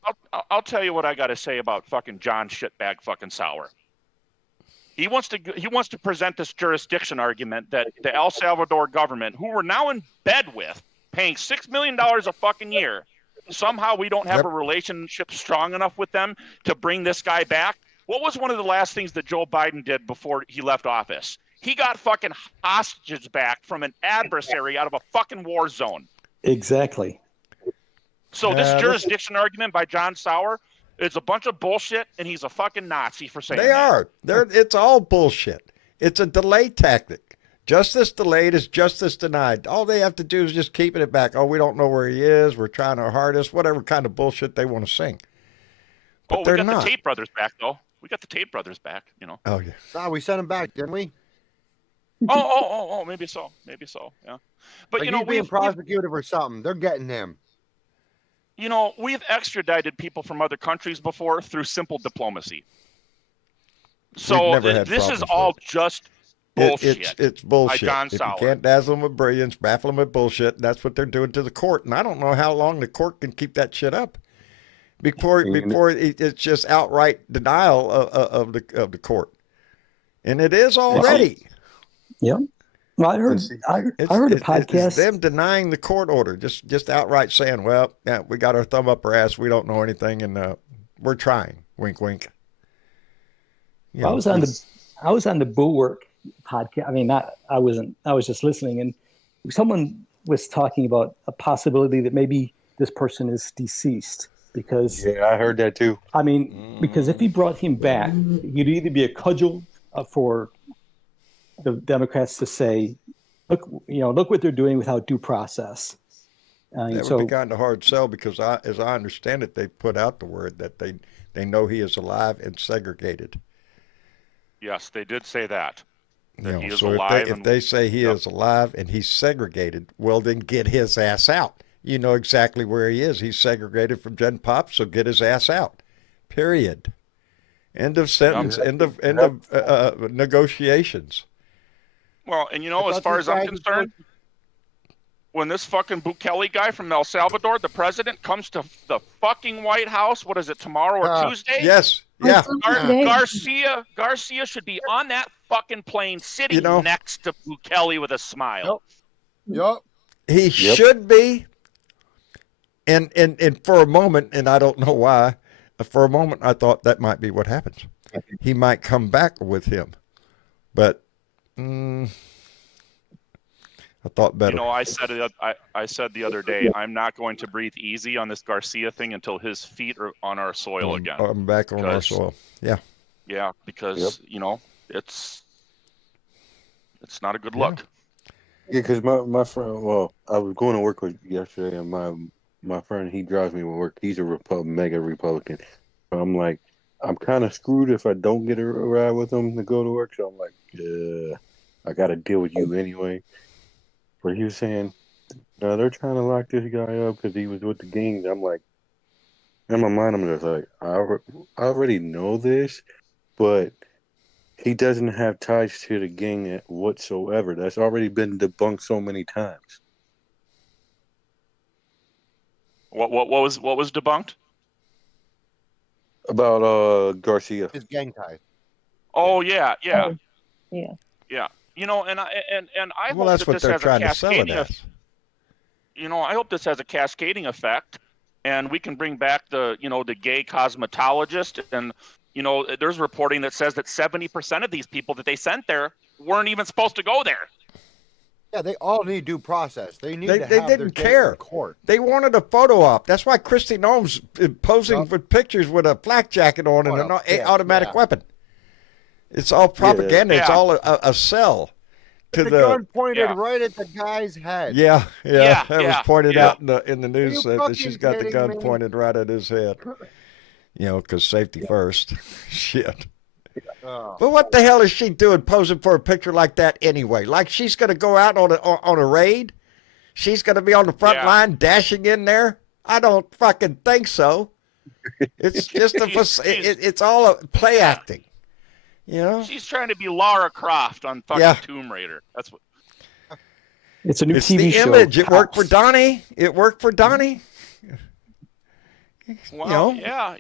I'll tell you what I got to say about fucking John Shitbag fucking Sauer. He wants to present this jurisdiction argument that the El Salvador government, who we're now in bed with, paying $6 million a fucking year, somehow we don't have a relationship strong enough with them to bring this guy back. What was one of the last things that Joe Biden did before he left office? He got fucking hostages back from an adversary out of a fucking war zone. Exactly. So this jurisdiction argument by John Sauer is a bunch of bullshit, and he's a fucking Nazi for saying They are. It's all bullshit. It's a delay tactic. Justice delayed is justice denied. All they have to do is just keeping it back. Oh, we don't know where he is. We're trying our hardest. Whatever kind of bullshit they want to sing. But we they're got not. the Tate brothers back, though. We got the Tate brothers back, Oh, yeah. Nah, we sent him back, didn't we? Oh, maybe so, yeah. But Like he's being we've prosecuted for something. They're getting him. we've extradited people from other countries before through simple diplomacy. So never had this is problems all with just bullshit. It's bullshit. John If you Sauer. can't dazzle them with brilliance, baffle them with bullshit, that's what they're doing to the court. And I don't know how long the court can keep that shit up before it's just outright denial of the court. And it is already. Yeah. Well, I heard a podcast. It's them denying the court order, just outright saying, "Well, yeah, we got our thumb up our ass. We don't know anything, and we're trying." Wink, wink. I was on the Bulwark podcast. I mean, I wasn't. I was just listening, and someone was talking about a possibility that maybe this person is deceased because. Yeah, I heard that too. I mean, because if he brought him back, he'd either be a cudgel for the Democrats to say, "Look, look what they're doing without due process." That would be kind of hard sell because, as I understand it, they put out the word that they know he is alive and segregated. Yes, they did say that. That he is so alive. if they say he is alive and he's segregated, well, then get his ass out. You know exactly where he is. He's segregated from Gen Pop, so get his ass out. Period. End of sentence. End of negotiations. Well, and as far as I'm concerned, when this fucking Bukele guy from El Salvador, the president, comes to the fucking White House, what is it, tomorrow or Tuesday? Yes. Yeah. Today. Garcia should be on that fucking plane sitting next to Bukele with a smile. Yup. He should be. And for a moment, and I don't know why, for a moment I thought that might be what happens. He might come back with him. But I thought better. I said it. I said the other day, I'm not going to breathe easy on this Garcia thing until his feet are on our soil again. I'm back on our soil. Yeah. Yeah, because it's not a good look. Yeah, because my friend. Well, I was going to work with yesterday, and my friend, he drives me to work. He's a mega Republican. So I'm like, I'm kind of screwed if I don't get a ride with him to go to work. So I'm like, I got to deal with you anyway. But he was saying, no, they're trying to lock this guy up because he was with the gangs. I'm like, in my mind, I'm just like, I already know this, but he doesn't have ties to the gang whatsoever. That's already been debunked so many times. What was debunked? About Garcia. His gang ties. Oh yeah. Yeah. And I Well, hope that's that what this they're has trying a to sell it cascading as. I hope this has a cascading effect, and we can bring back the gay cosmetologist, and there's reporting that says that 70% of these people that they sent there weren't even supposed to go there. Yeah, they all need due process. They need They to have didn't their care. day in court. They wanted a photo op. That's why Christy Noem's posing for pictures with a flak jacket on and an automatic weapon. It's all propaganda. Yeah. It's all a sell to The gun pointed right at the guy's head. Yeah. That was pointed out in the news you that she's got the fucking gun kidding me? pointed right at his head. Because safety first. Shit. Oh. But what the hell is she doing posing for a picture like that anyway? Like she's going to go out on a raid? She's going to be on the front line dashing in there? I don't fucking think so. It's just it's all play acting. She's trying to be Lara Croft on fucking Tomb Raider. That's what. It's a new It's TV the show. image. It worked for Donnie. Well, yeah.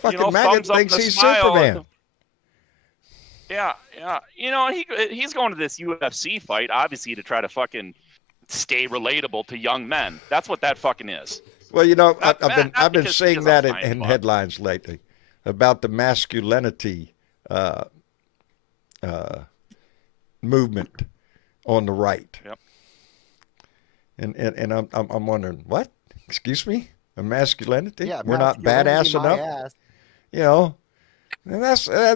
Fucking maggot thinks he's Superman. Yeah. He's going to this UFC fight, obviously, to try to fucking stay relatable to young men. That's what that fucking is. Well, I've been seeing that in headlines lately about the masculinity movement on the right. Yep. And I'm wondering, what? Excuse me? A masculinity? Yeah, we're not masculinity, badass my enough. ass. And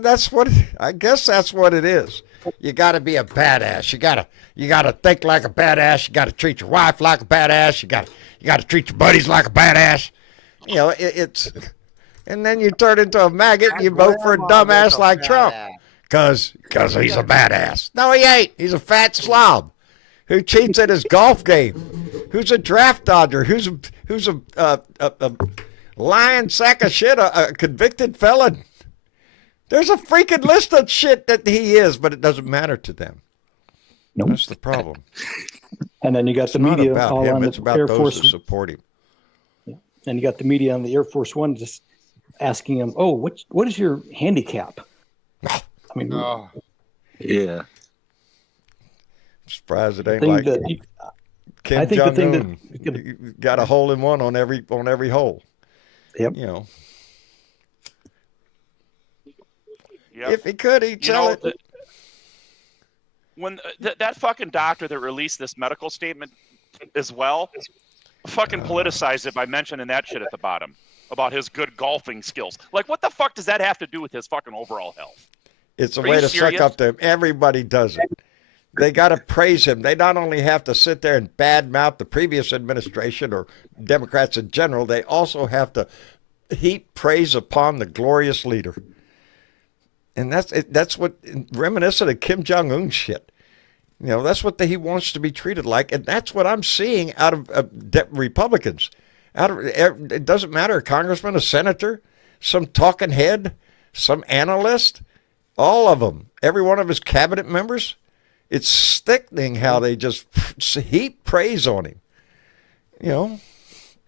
that's what I guess that's what it is. You got to be a badass. You got to think like a badass. You got to treat your wife like a badass. You got to treat your buddies like a badass. It's and then you turn into a maggot and you vote for a dumbass like Trump because he's a badass. No, he ain't. He's a fat slob who cheats at his golf game, who's a draft dodger, who's a lying sack of shit, a convicted felon. There's a freaking list of shit that he is, but it doesn't matter to them. Nope. That's the problem. And then you got the Not media about all him. on It's the about Air those Force. who support him. And you got the media on the Air Force One just asking him, "Oh, what is your handicap?" I mean, Yeah. I'm surprised it the ain't thing like that Kim I think the thing Jong-un. You got a hole in one on every hole. Yep. Yep. If he could, he'd sell it. When that fucking doctor that released this medical statement as well, fucking politicized it by mentioning that shit at the bottom about his good golfing skills. Like, what the fuck does that have to do with his fucking overall health? It's a Are way you to serious? suck up to him. Everybody does it. They got to praise him. They not only have to sit there and badmouth the previous administration or Democrats in general, they also have to heap praise upon the glorious leader. And that's what, reminiscent of Kim Jong-un shit. That's what he wants to be treated like. And that's what I'm seeing out of Republicans. It doesn't matter, a congressman, a senator, some talking head, some analyst, all of them, every one of his cabinet members. It's sickening how they just heap praise on him. You know,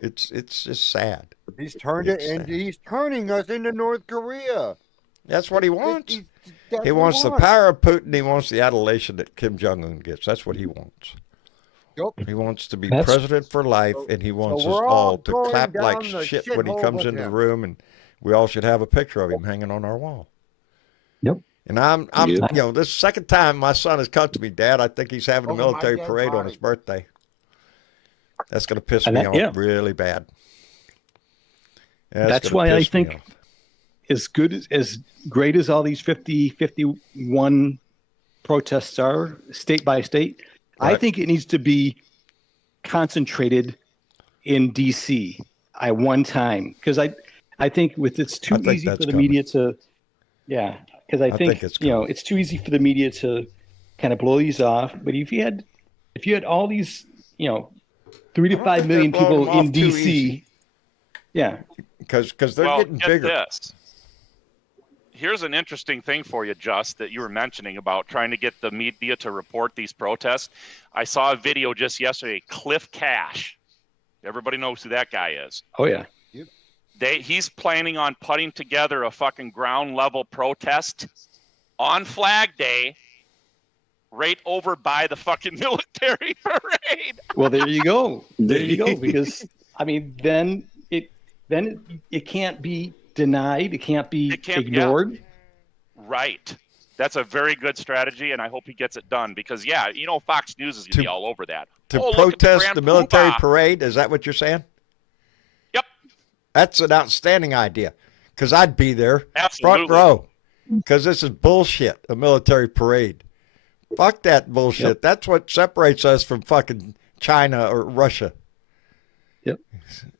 it's just sad. He's turned It's it, and sad. he's turning us into North Korea. That's what he wants. That's He what wants the power of Putin. He wants the adulation that Kim Jong-un gets. That's what he wants. Yep. He wants to be That's- president for life, and he wants us we're all all to going clap like down the shit when he shithole comes with into the him. room, and we all should have a picture of him hanging on our wall. Yep. And I'm Yep. you know, this is the second time my son has come to me, Dad. I think he's having a Over my military dead parade on body. his birthday. That's going to piss And me that- off yeah. really bad. That's gonna why I piss me think off. as great as all these 51 protests are, state by state, I Right. think it needs to be concentrated in DC at one time. Because I think it's too I think easy for that's the coming. media to, yeah. Because I think think it's it's too easy for the media to kind of blow these off. But if you had all these 3 to I don't 5 think million they're blowing people them in off too DC, easy. yeah, Because they're Well, getting get bigger. this. Here's an interesting thing for you, Just, that you were mentioning about trying to get the media to report these protests. I saw a video just yesterday, Cliff Cash. Everybody knows who that guy is. oh yeah. He's planning on putting together a fucking ground level protest on Flag Day right over by the fucking military parade. Well, there you go. There you go. Because I mean, then it can't be denied. It can't be ignored. Right. That's a very good strategy, and I hope he gets it done because, Fox News is going to be all over that. To look at protest Grand the military Poobah. parade, is that what you're saying? Yep. That's an outstanding idea. Because I'd be there, Absolutely. front row. Because this is bullshit, a military parade. Fuck that bullshit. Yep. That's what separates us from fucking China or Russia. Yep.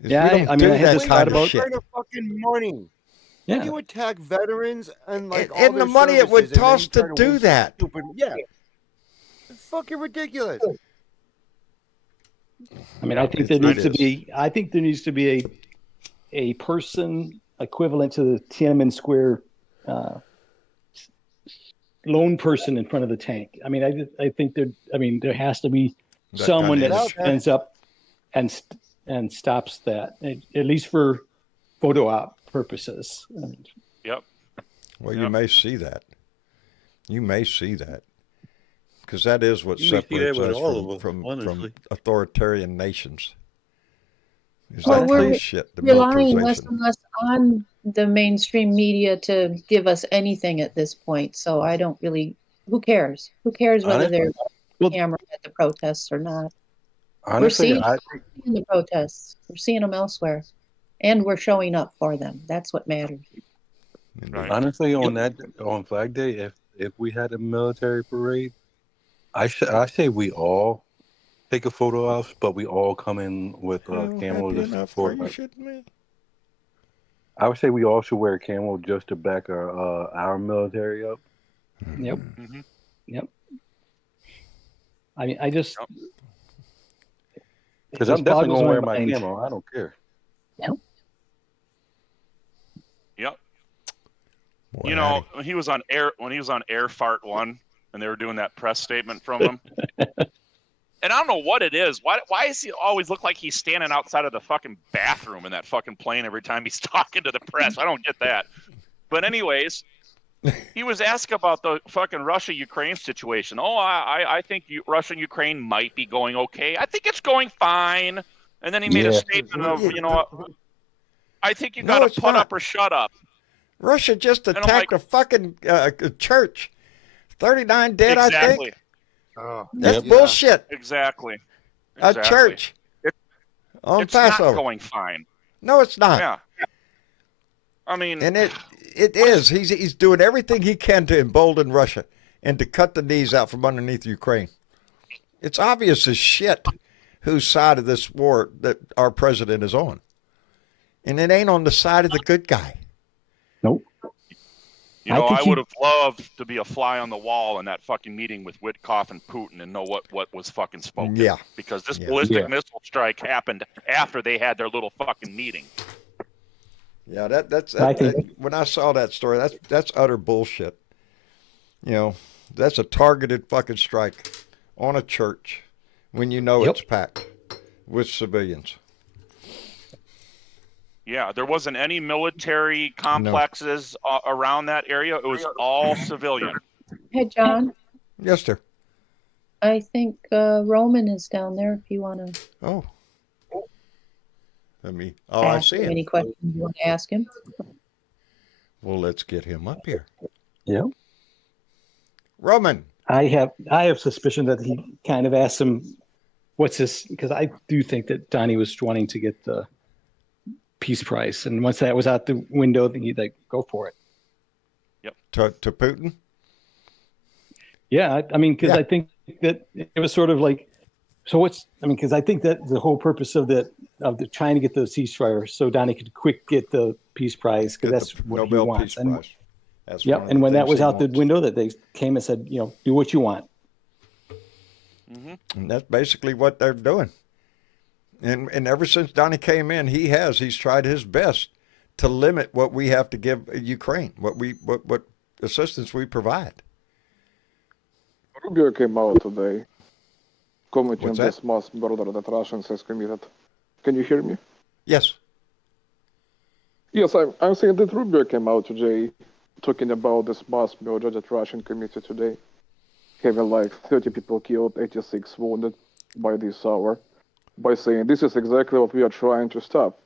If Yeah, we don't I mean, do I had that this kind thought of about- shit. Kind of fucking money. Yeah. You attack veterans and like all And the their money it would services, and then cost you to try do waste that. Stupid, yeah. It's fucking ridiculous. I mean, I think It there needs to is. be. I think there needs to be a person equivalent to the Tiananmen Square lone person in front of the tank. I mean, I think there. I mean, there has to be That someone kinda that is. stands up and stops that, at least for photo op purposes. Yep. Well, Yep. you may see that. You may see that. Because that is what You may see that separates with us all from, of them, from honestly. authoritarian nations. Is Well, that we're kind of shit, the relying less militarization. and less on the mainstream media to give us anything at this point. So I don't really. Who cares? Who cares whether Honestly, they're well- camera at the protests or not? Honestly, seeing- In the protests, we're seeing them elsewhere, and we're showing up for them. That's what matters. Right. honestly, on Flag Day, if we had a military parade, I say we all take a photo off, but we all come in with Oh, camo. happy To enough, support are you us. shitting me? I would say we all should wear camo just to back our military up. Yep. Mhm. Yep. I mean, I just. Because it I'm just definitely boggles gonna wear my mind. camo. I don't care. Yep. Boy, You know, howdy. when he was on Air Fart 1 and they were doing that press statement from him. And I don't know what it is. Why does he always look like he's standing outside of the fucking bathroom in that fucking plane every time he's talking to the press? I don't get that. But anyways, he was asked about the fucking Russia-Ukraine situation. Oh, I think Russia and Ukraine might be going okay. I think it's going fine. And then he made a Yeah. statement of, I think you No, got it's to put not. up or shut up. Russia just I'm attacked like- a fucking church. 39 dead, I Exactly. think. Oh, That's Yep. bullshit. Exactly. A Exactly. church. It- on It's not Passover. going fine. No, it's not. Yeah. I mean, And it is. He's doing everything he can to embolden Russia and to cut the knees out from underneath Ukraine. It's obvious as shit whose side of this war that our president is on. And it ain't on the side of the good guy. Nope. I think he- would have loved to be a fly on the wall in that fucking meeting with Witkoff and Putin and know what was fucking spoken. Yeah. Because this Yeah. ballistic Yeah. missile strike happened after they had their little fucking meeting. Yeah, that's I think- when I saw that story, that's utter bullshit. You know, That's a targeted fucking strike on a church when you know Yep. it's packed with civilians. Yeah, there wasn't any military complexes around that area. It was all civilian. Hey, John, Yes, sir. I think Roman is down there if you want to Oh. I ask see him him. any questions you want to ask him. Well, let's get him up here. Yeah. Roman. I have suspicion that he kind of asked him, "What's this?" Because I do think that Donnie was wanting to get the Peace Prize, and once that was out the window, then he'd like go for it. To Putin? Yeah, I mean, because Yeah. I think that it was sort of like, so what's? I mean, because I think that the whole purpose of the trying to get the ceasefire, so Donnie could quick get the Peace Prize, because Get that's the what Nobel he wants. Peace And Prize. That's yeah, one of and the when that things was he out the wants. window, that they came and said, do what you want. And that's basically what they're doing. And ever since Donnie came in, he's tried his best to limit what we have to give Ukraine, what assistance we provide. Rubio came out today, commenting on What's that? this mass murder that Russians has committed. Can you hear me? Yes. Yes, I'm saying that Rubio came out today, talking about this mass murder that Russian committed today, having like 30 people killed, 86 wounded by this hour, by saying this is exactly what we are trying to stop.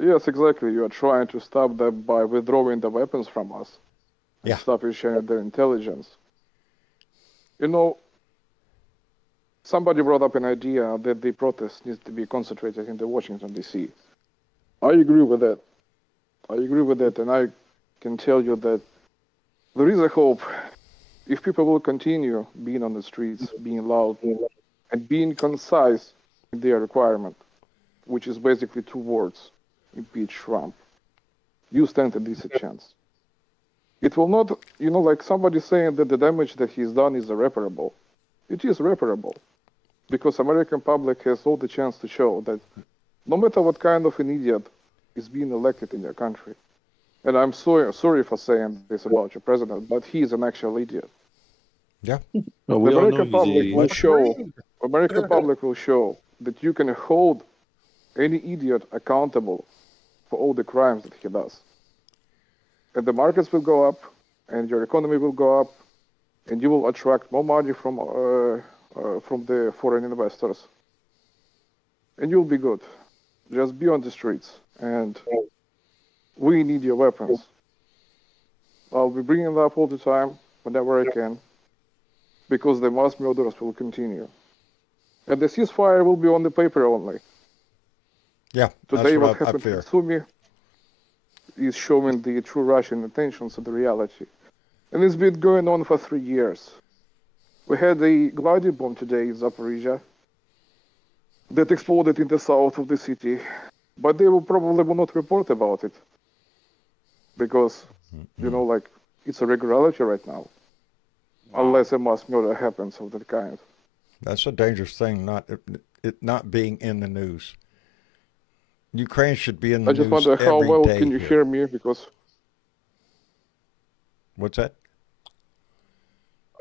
Yes, exactly. You are trying to stop them by withdrawing the weapons from us and Yeah. stopping sharing their intelligence. You know, somebody brought up an idea that the protest needs to be concentrated in the Washington, D.C. I agree with that. And I can tell you that there is a hope if people will continue being on the streets, being loud, and being concise in their requirement, which is basically 2 words: impeach Trump. You stand a decent chance. It will not, like somebody saying that the damage that he's done is irreparable. It is reparable, because American public has all the chance to show that no matter what kind of an idiot is being elected in their country, and I'm sorry for saying this about your president, but he is an actual idiot. Yeah. Well, The we all know American he's public a- will show. American public will show that you can hold any idiot accountable for all the crimes that he does. And the markets will go up, and your economy will go up, and you will attract more money from the foreign investors. And you'll be good. Just be on the streets, and we need your weapons. I'll be bringing it up all the time, whenever I can, because the mass murders will continue. And the ceasefire will be on the paper only. Yeah. Today, that's what I happened fear. in Sumy is showing the true Russian intentions and the reality. And it's been going on for 3 years. We had a gliding bomb today in Zaporizhia that exploded in the south of the city, but they will not report about it because, it's a regularity right now, unless a mass murder happens of that kind. That's a dangerous thing, it not being in the news. Ukraine should be in the I just news wonder how every well day can you here. hear me, because What's that?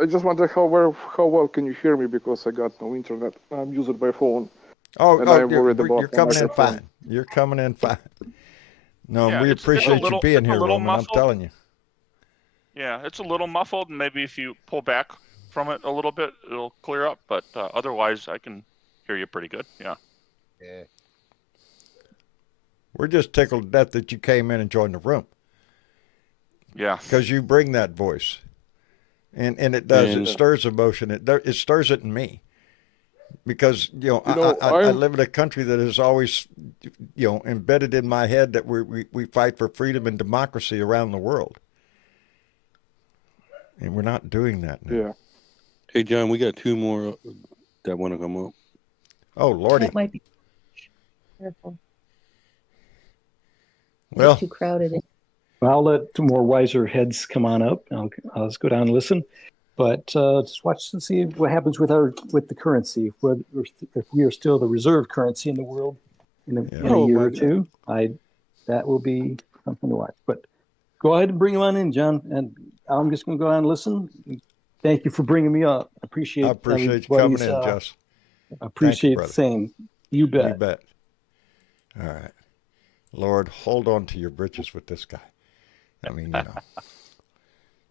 I just wonder how well can you hear me, because I got no internet. I'm using my phone. Oh, And I'm worried about you're the coming in microphone. fine. You're coming in fine. No, Yeah, we it's a appreciate you little- being it's a here, little Roman. I'm muffled. telling you. Yeah, it's a little muffled, and maybe if you pull back from it a little bit, it'll clear up. But otherwise, I can hear you pretty good. Yeah. Yeah. We're just tickled to death that you came in and joined the room Yeah. because you bring that voice, and it does. And- It stirs emotion. It stirs it in me because know, I live in a country that is always embedded in my head that we fight for freedom and democracy around the world, and we're not doing that now. Yeah. Hey, John, we got 2 more that want to come up. Oh Lordy. That might be careful. Well, Get too crowded in. I'll let 2 more wiser heads come on up. I'll just go down and listen. But just watch to see what happens with the currency. If we are still the reserve currency in the world in a year or two, that will be something to watch. But go ahead and bring them on in, John. And I'm just going to go on and listen. Thank you for bringing me up. I appreciate you coming in, everybody's, Jess. I appreciate the brother. same. You bet. You bet. All right. Lord, hold on to your britches with this guy. I mean,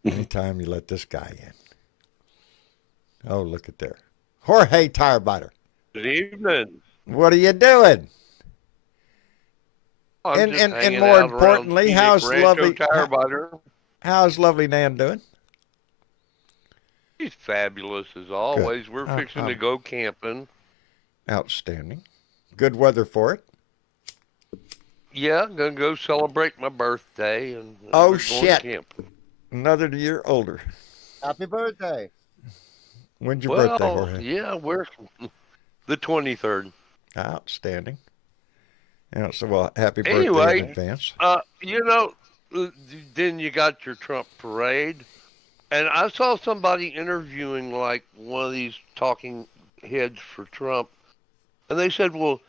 anytime you let this guy in. Oh, look at there. Jorge Tirebiter. Good evening. What are you doing? I'm just And hanging more out around importantly, Phoenix how's Rancho lovely Tirebiter. how's lovely Nan doing? He's fabulous as always. We're fixing to go camping. Outstanding. Good weather for it. Yeah, I'm gonna go celebrate my birthday and Oh, we're going shit. camping. Another year older. Happy birthday. When's your birthday, Well, Jorge? yeah, we're the 23rd. Outstanding. Yeah, so, well, happy birthday Anyway, in advance. Then you got your Trump parade, and I saw somebody interviewing like one of these talking heads for Trump, and they said, "Well,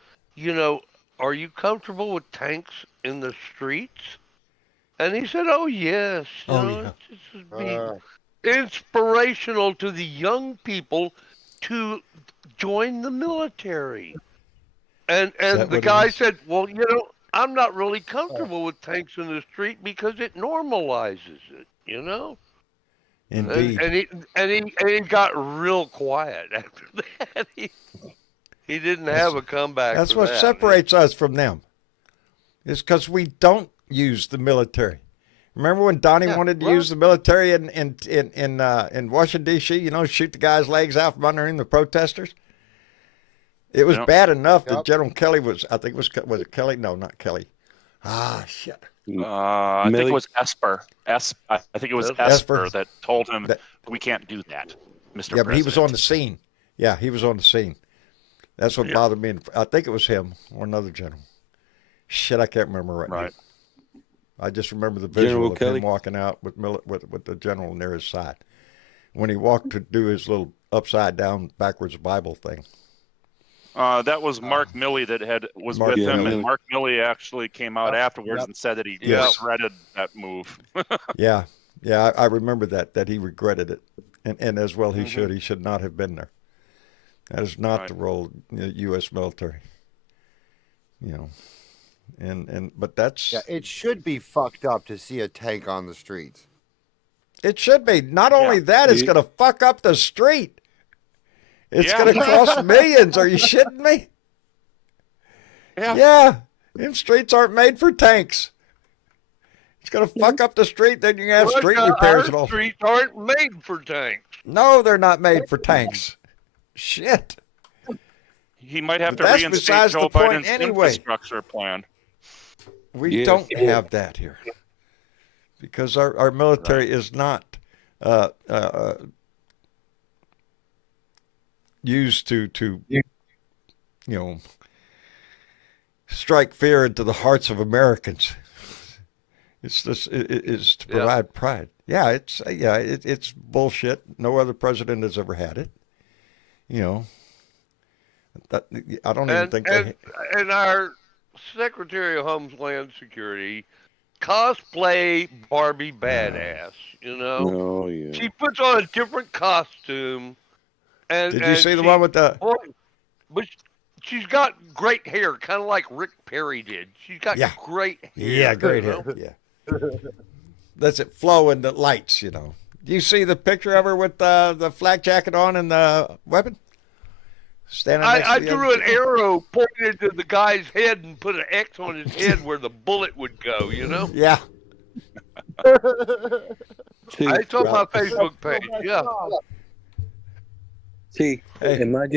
are you comfortable with tanks in the streets?" And he said, "Oh yes, Yeah. this would be inspirational to the young people to join the military." And the guy said, "Well, I'm not really comfortable with tanks in the street because it normalizes it, Indeed. And he got real quiet after that. He didn't have a comeback. That's for what that. separates us from them. It's because we don't use the military. Remember when Donnie wanted to use the military in Washington D.C. Shoot the guy's legs out from under him, the protesters. It was bad enough that General Kelly was. I think was it Kelly? No, not Kelly. Ah, shit. I think it was Esper. I think it was Esper that told him we can't do that, Mr. President. Yeah, but he was on the scene. Yeah, he was on the scene. That's what bothered me. I think it was him or another general. Shit, I can't remember right now. I just remember the visual of him walking out with the general near his side when he walked to do his little upside down backwards Bible thing. That was Mark Milley that was with him, and Mark Milley actually came out afterwards and said that he regretted that move. Yeah, I remember that he regretted it, and as well he should. He should not have been there. That is not the role of the U.S. military. But that's it should be fucked up to see a tank on the streets. It should be. Not only that, it's going to fuck up the street. It's going to cost millions. Are you shitting me? Yeah. Them streets aren't made for tanks. It's going to fuck up the street. Then you can have street repairs and all. Streets aren't made for tanks. No, they're not made for tanks. Shit. He might have to reinstate Joe Biden's infrastructure plan. We don't have that here because our military is not used to strike fear into the hearts of Americans. It's to provide pride. Yeah, it's bullshit. No other president has ever had it. I don't even think and our Secretary of Homeland Security cosplay Barbie badass. Oh yeah. She puts on a different costume. And did you see the one with the? But she's got great hair, kind of like Rick Perry did. She's got great hair. Yeah, great hair. Yeah. Lets it flow in the lights. Do you see the picture of her with the flak jacket on and the weapon? Standing next to I drew an arrow pointed to the guy's head and put an X on his head where the bullet would go. Yeah. It's on my Facebook page. Yeah. See, in my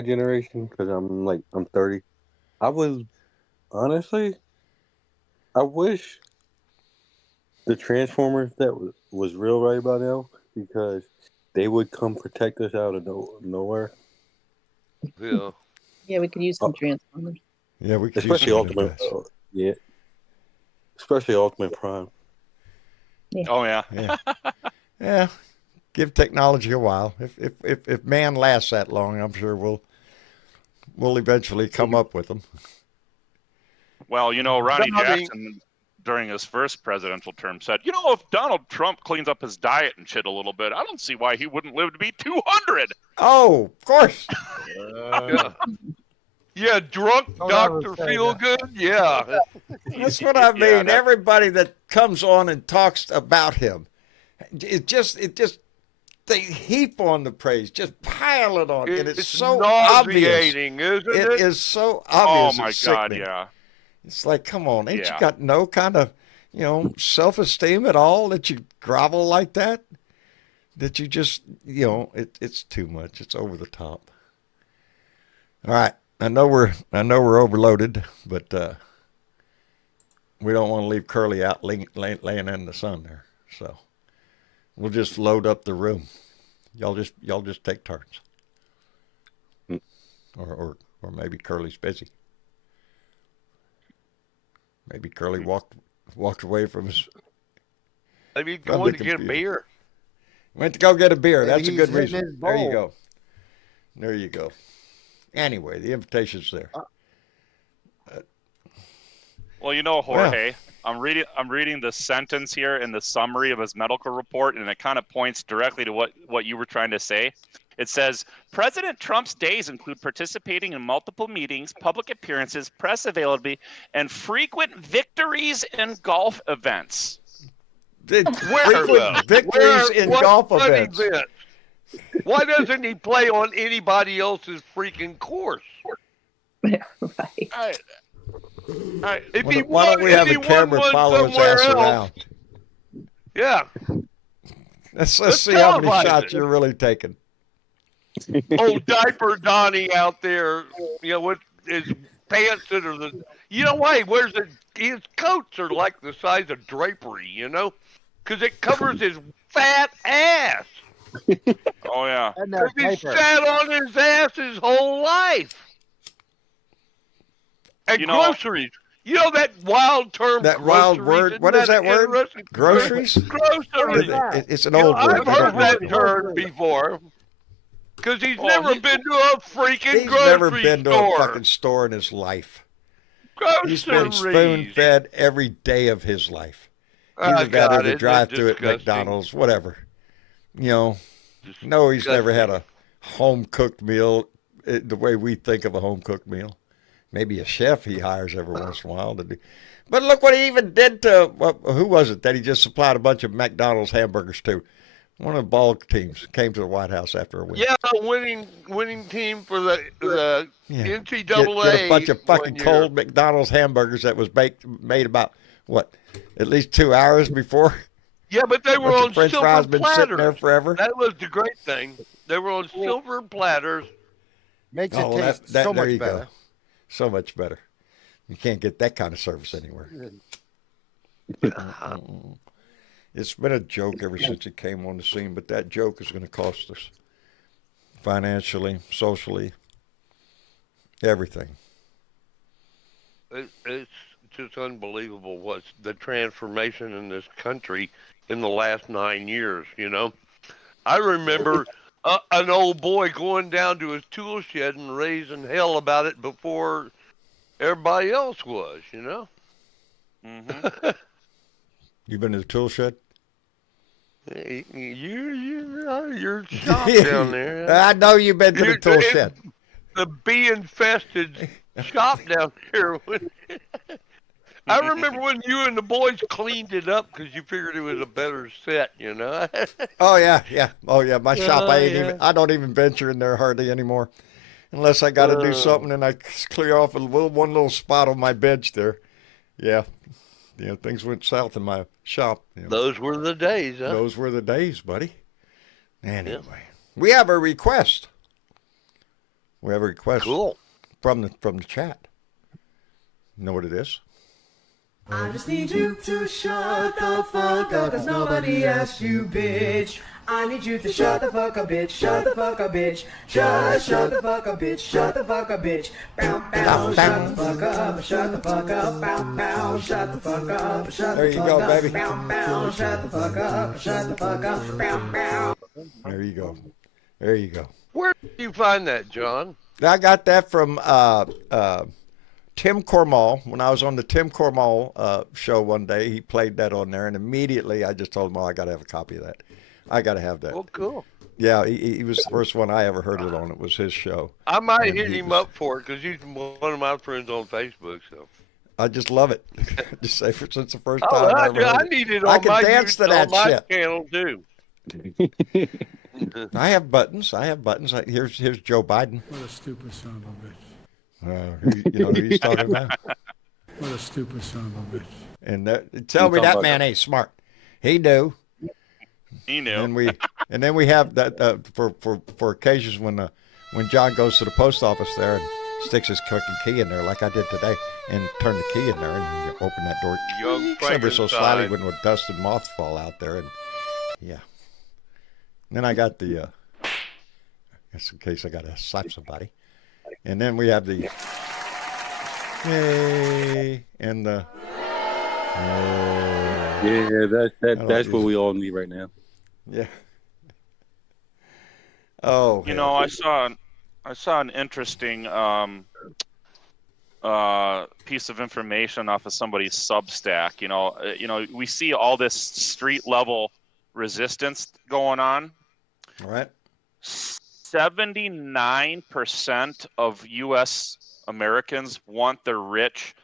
generation, because I'm 30, I wish the Transformers that was real right by now, because they would come protect us out of nowhere. Yeah. Yeah, we could use some Transformers. Yeah, we could especially use Ultimate. Especially Ultimate Prime. Yeah. Oh yeah. Yeah. Give technology a while. If man lasts that long, I'm sure we'll eventually come up with them. Well, Ronnie Jackson during his first presidential term said, you know, if Donald Trump cleans up his diet and shit a little bit, I don't see why he wouldn't live to be 200. Oh, of course. Yeah, drunk Don't ever Dr. say Feelgood. Yeah. That's what I Yeah, mean. Everybody that comes on and talks about him, it just they heap on the praise, just pile it on, and it's so obvious. nauseating, isn't it? It is so Oh obvious. my it's God, sickening. yeah. It's like, come on, ain't you Yeah. got no kind of, self-esteem at all that you grovel like that? That you just, it's too much. It's over the top. All right, I know we're overloaded, but we don't want to leave Curly out laying in the sun there. So we'll just load up the room. Y'all just take turns, or maybe Curly's busy. Maybe Curly walked away from his. Maybe from going the to get a computer. beer. Went to go get a beer. Maybe That's a he's good hitting reason. his There you bowl. go. There you go. Anyway, the invitation's there. Well, you know, Jorge, I'm reading the sentence here in the summary of his medical report, and it kind of points directly to what you were trying to say. It says, President Trump's days include participating in multiple meetings, public appearances, press availability, and frequent victories in golf events. Frequent victories in What golf events. Why doesn't he play on anybody else's freaking course? Right. If he Why don't we have a won camera one follow his somewhere ass else, around? yeah. Let's Let's see how many televise shots it. you're really taking. Old diaper Donnie out there, with his pants that are why he wears his coats are like the size of drapery, because it covers his fat ass. Oh yeah. And Because that he diaper. sat on his ass his whole life. And groceries. That wild term. That wild groceries, word. isn't What is that word? interesting? Groceries? Groceries. It's an old word. I've heard that Groceries. term before. Because he's Oh, never he- been to a freaking He's grocery never been to store. a fucking store in his life. Groceries. He's been spoon-fed every day of his life. Oh, Either that or God, the isn't it drive-thru at disgusting? McDonald's, whatever. No, he's never had a home-cooked meal the way we think of a home-cooked meal. Maybe a chef he hires every once in a while to do. But look what he even did to, who was it that he just supplied a bunch of McDonald's hamburgers to? One of the ball teams came to the White House after a win. Yeah, a winning team for the Yeah. NCAA. Get a bunch of fucking 1 year. cold McDonald's hamburgers that was made about, at least 2 hours before? Yeah, but they were Bunch on of French silver fries been sitting there platters. forever. That was the great thing. They were on silver platters. Makes it Oh, taste that so there much you better. go. So much better. You can't get that kind of service anywhere. It's been a joke ever since it came on the scene, but that joke is going to cost us financially, socially, everything. It's just unbelievable what's the transformation in this country in the last 9 years, I remember an old boy going down to his tool shed and raising hell about it before everybody else was, Mm-hmm. You been to the tool shed? You're shocked down there. I know you've been to the tool shed. The bee-infested shop down there. I remember when you and the boys cleaned it up because you figured it was a better set, Oh yeah. Oh yeah. My shop, Oh, I don't even venture in there hardly anymore, unless I got to do something and I clear off one little spot on my bench there. Yeah, things went south in my shop. Those were the days, huh? Those were the days, buddy. Anyway, we have a request. We have a request. Cool. From the chat. You know what it is? I just need you to shut the fuck up, cause nobody asked you, bitch. I need you to shut the fuck up, bitch. Shut the fuck up, bitch. Shut the fuck up, bitch. Shut the fuck up, bitch. Bow, bow. Shut the fuck up. Shut the fuck up. Bow, bow. Shut the fuck up. Shut There the you fuck go, up. baby. Bow, bow. Shut the fuck up. Shut the fuck up. Bow, bow. There you go. There you go. Where did you find that, John? I got that from Tim Cormall, when I was on the Tim Cormall show one day, he played that on there, and immediately I just told him, I got to have a copy of that. I got to have that. Well, cool. Yeah, he was the first one I ever heard it on. It was his show. I might And hit he him was- up for it because he's one of my friends on Facebook. So. I just love it. Just say since the first Oh, time I I, ever heard I it. need it I on can my, dance to on that my shit. channel too. I have buttons. Here's Joe Biden. What a stupid son of a bitch. You know who he's talking about? What a stupid son of a bitch. And tell me that man ain't smart. He knew. He knew. And then we have that for occasions when John goes to the post office there and sticks his cooking key in there like I did today and turn the key in there and you open that door Young ever so slightly Frankenstein. when dust and moths fall out there and yeah. And then I got the just in case I got to slap somebody. And then we have the hey and the Yeah, that's what we all need right now. yeah. Oh, You know, I saw an interesting piece of information off of somebody's Substack. You know, we see all this street level resistance going on. all right. 79% of U.S. Americans want the rich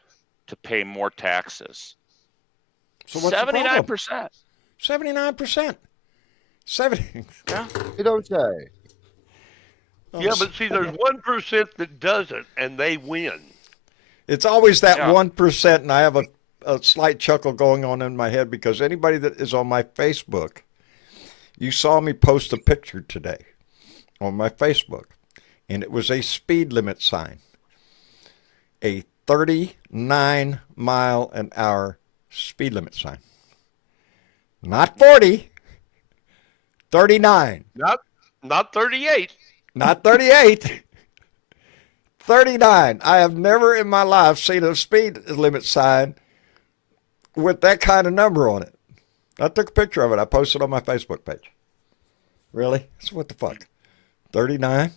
to pay more taxes. So what's the problem? 79%. 79%. 70. Yeah. You don't say. Yeah, but see, there's 1% that doesn't, and they win. It's always that Yeah. 1%, and I have a slight chuckle going on in my head because anybody that is on my Facebook, you saw me post a picture today on my Facebook, and it was a speed limit sign, a 39-mile-an-hour speed limit sign. Not 40, 39. Not 38. Not 38. 39. I have never in my life seen a speed limit sign with that kind of number on it. I took a picture of it. I posted it on my Facebook page. Really? So what the fuck? 39?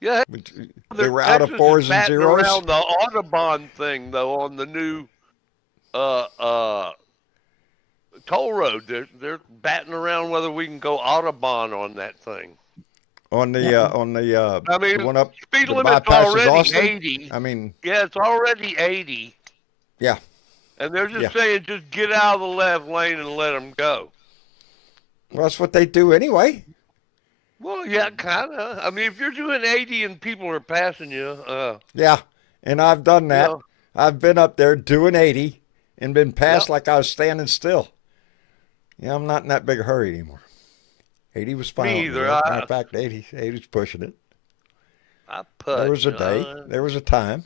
Yeah. They were out of Texas fours is and batting zeros? around the Audubon thing, though, on the new toll road. They're batting around whether we can go Audubon on that thing. On the I mean, the one up speed that limit's bypasses already Austin? 80. I mean, Yeah, it's already 80. yeah. And they're just Yeah. saying, just get out of the left lane and let them go. Well, that's what they do anyway. Well, yeah, kind of. I mean, if you're doing 80 and people are passing you, Yeah. And I've done that. Yeah. I've been up there doing 80 and been passed Yep. like I was standing still. Yeah, I'm not in that big a hurry anymore. 80 was fine. Me with either. As a matter of fact, 80's pushing it. I put. There was a day. There was a time.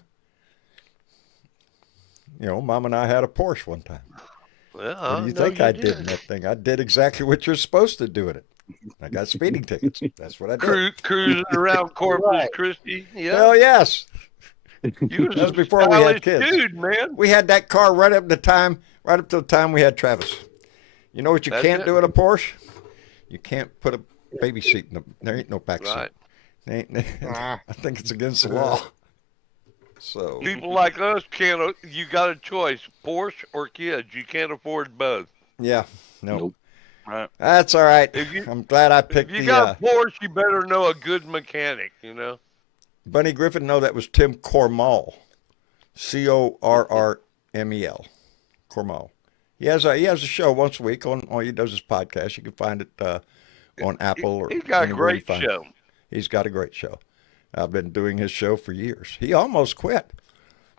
You know, Mom and I had a Porsche one time. Well, What do you think I did in that thing? I did exactly what you're supposed to do in it. I got speeding tickets. That's what I did. Cruising around Corpus Christi. Yeah. Hell yes. You was That was a before we had stylish kids. dude, man. We had that car right up to the time we had Travis. You know what you That's can't it. do in a Porsche? You can't put a baby seat in there ain't no back seat. Right. I think it's against the law. So People like us can't. You got a choice: Porsche or kids. You can't afford both. yeah, no. Nope. Right. That's all right. If you- I'm glad I If picked you the got Porsche, you better know a good mechanic. You know. Bunny Griffin. No, that was Tim Cormall, Corrmel. Cormall. He has a show once a week on. All he does is podcast. You can find it on Apple or. He's got a anywhere you great find it. show. He's got a great show. I've been doing his show for years. He almost quit.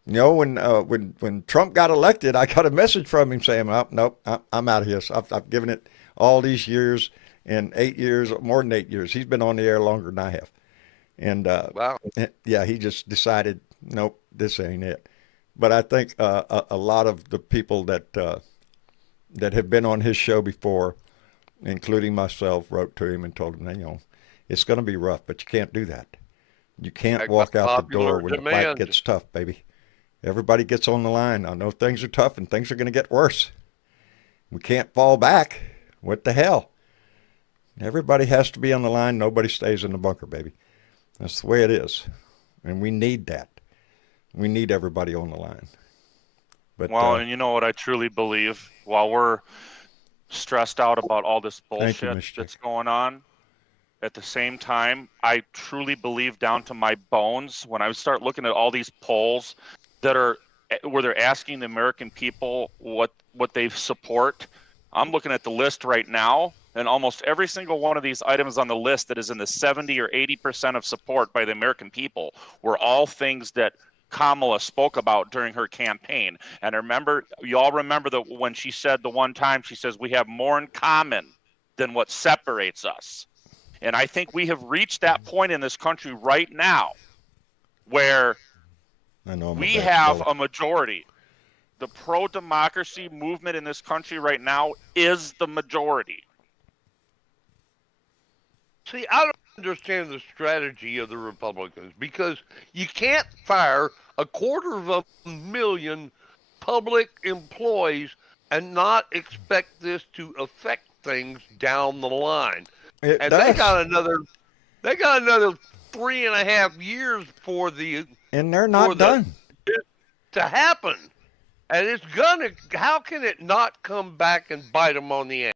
You know, when Trump got elected, I got a message from him saying, oh, nope, I'm out of here. So I've given it all these years, and 8 years, more than 8 years. He's been on the air longer than I have. And Wow. yeah, he just decided, nope, this ain't it. But I think a lot of the people that have been on his show before, including myself, wrote to him and told him, you know, it's going to be rough, but you can't do that. You can't Like walk the out the popular door when the fight demand. gets tough, baby. Everybody gets on the line. I know things are tough and things are going to get worse. We can't fall back. What the hell? Everybody has to be on the line. Nobody stays in the bunker, baby. That's the way it is. And we need that. We need everybody on the line. But Well, and you know what I truly believe? While we're stressed out about all this Thank you, bullshit Mr. that's going on, at the same time, I truly believe down to my bones when I start looking at all these polls that are where they're asking the American people what they support. I'm looking at the list right now, and almost every single one of these items on the list that is in the 70 or 80% of support by the American people were all things that Kamala spoke about during her campaign. And remember, you all remember that when she said the one time, she says, we have more in common than what separates us. And I think we have reached that point in this country right now where we have a majority. The pro-democracy movement in this country right now is the majority. See, I don't understand the strategy of the Republicans because you can't fire 250,000 public employees and not expect this to affect things down the line. It and does. they got another 3.5 years for the And they're not done to happen. And it's gonna. How can it not come back and bite them on the ass?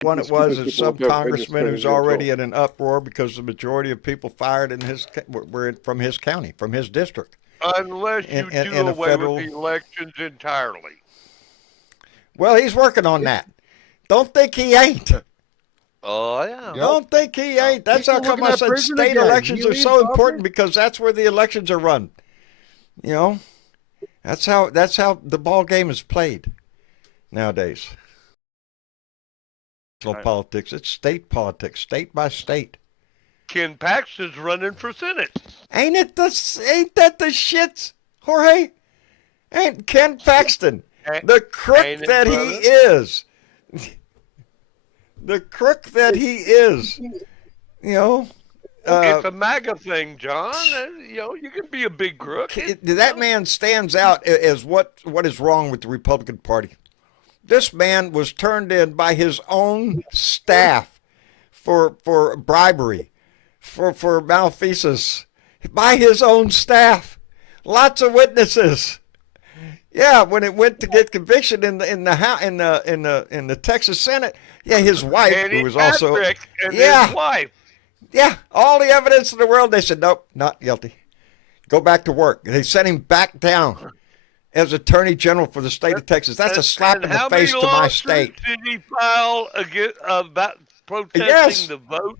One it was is some People have congressman who's registered already as in an uproar because the majority of people fired in were from his county, from his district. Unless you do away with the elections entirely. Well, he's working on that. Don't think he ain't. Oh, yeah. Don't think he ain't. That's how come I said state elections are so important, because that's where the elections are run. You know, that's how the ball game is played nowadays. National politics, it's state politics, state by state. Ken Paxton's running for Senate. Ain't that the shits, Jorge? Ain't Ken Paxton the crook that he is? The crook that he is. You know. It's a MAGA thing, John. You know, you can be a big crook. That man stands out as what is wrong with the Republican Party. This man was turned in by his own staff for bribery, for malfeasance, by his own staff. Lots of witnesses. Yeah, when it went to get conviction in the Texas Senate, yeah, his wife, who was also his wife. Yeah, all the evidence in the world. They said, nope, not guilty. Go back to work. They sent him back down as Attorney General for the state of Texas. That's a slap in the face to my state. Did he file about protesting the vote?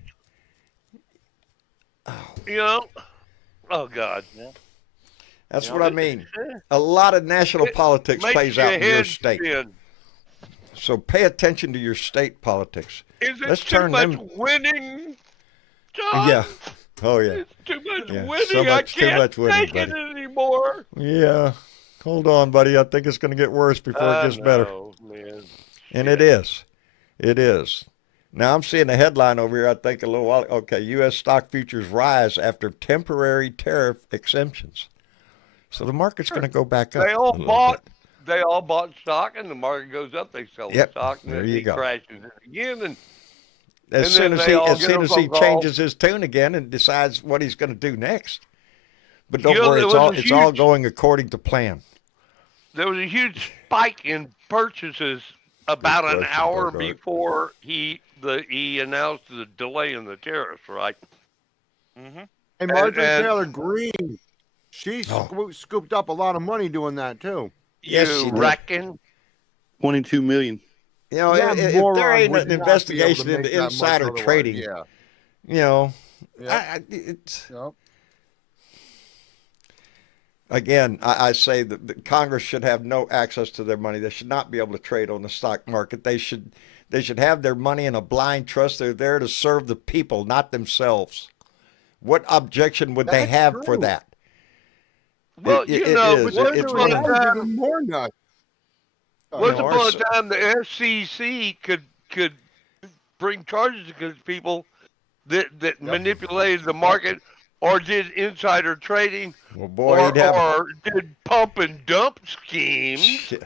You know? Oh, God. Yeah. That's what I mean. A lot of national politics plays out in your state. So pay attention to your state politics. Is it too much winning, John? Yeah. Oh, yeah. It's too much winning. So much, I can't take buddy. it anymore. Yeah. Hold on, buddy. I think it's going to get worse before it gets better. Man. And it is. It is. Now I'm seeing a headline over here, I think a little while. Okay, U.S. stock futures rise after temporary tariff exemptions. So the market's going to go back up. They all bought stock, and the market goes up. They sell the stock, and then he crashes it again. And as soon as he changes his tune again and decides what he's going to do next. But don't worry, it's all going according to plan. There was a huge spike in purchases about an hour before he announced the delay in the tariffs, right? Mm-hmm. And Marjorie Taylor Greene, she scooped up a lot of money doing that too. You reckon? 22 million. You know, if there ain't an investigation into insider trading, you know, again, I say that Congress should have no access to their money. They should not be able to trade on the stock market. They should have their money in a blind trust. They're there to serve the people, not themselves. What objection would they have for that? Well, it's more nuts. Once upon a time, the FCC could bring charges against people that manipulated the market or did insider trading or did pump and dump schemes. Shit.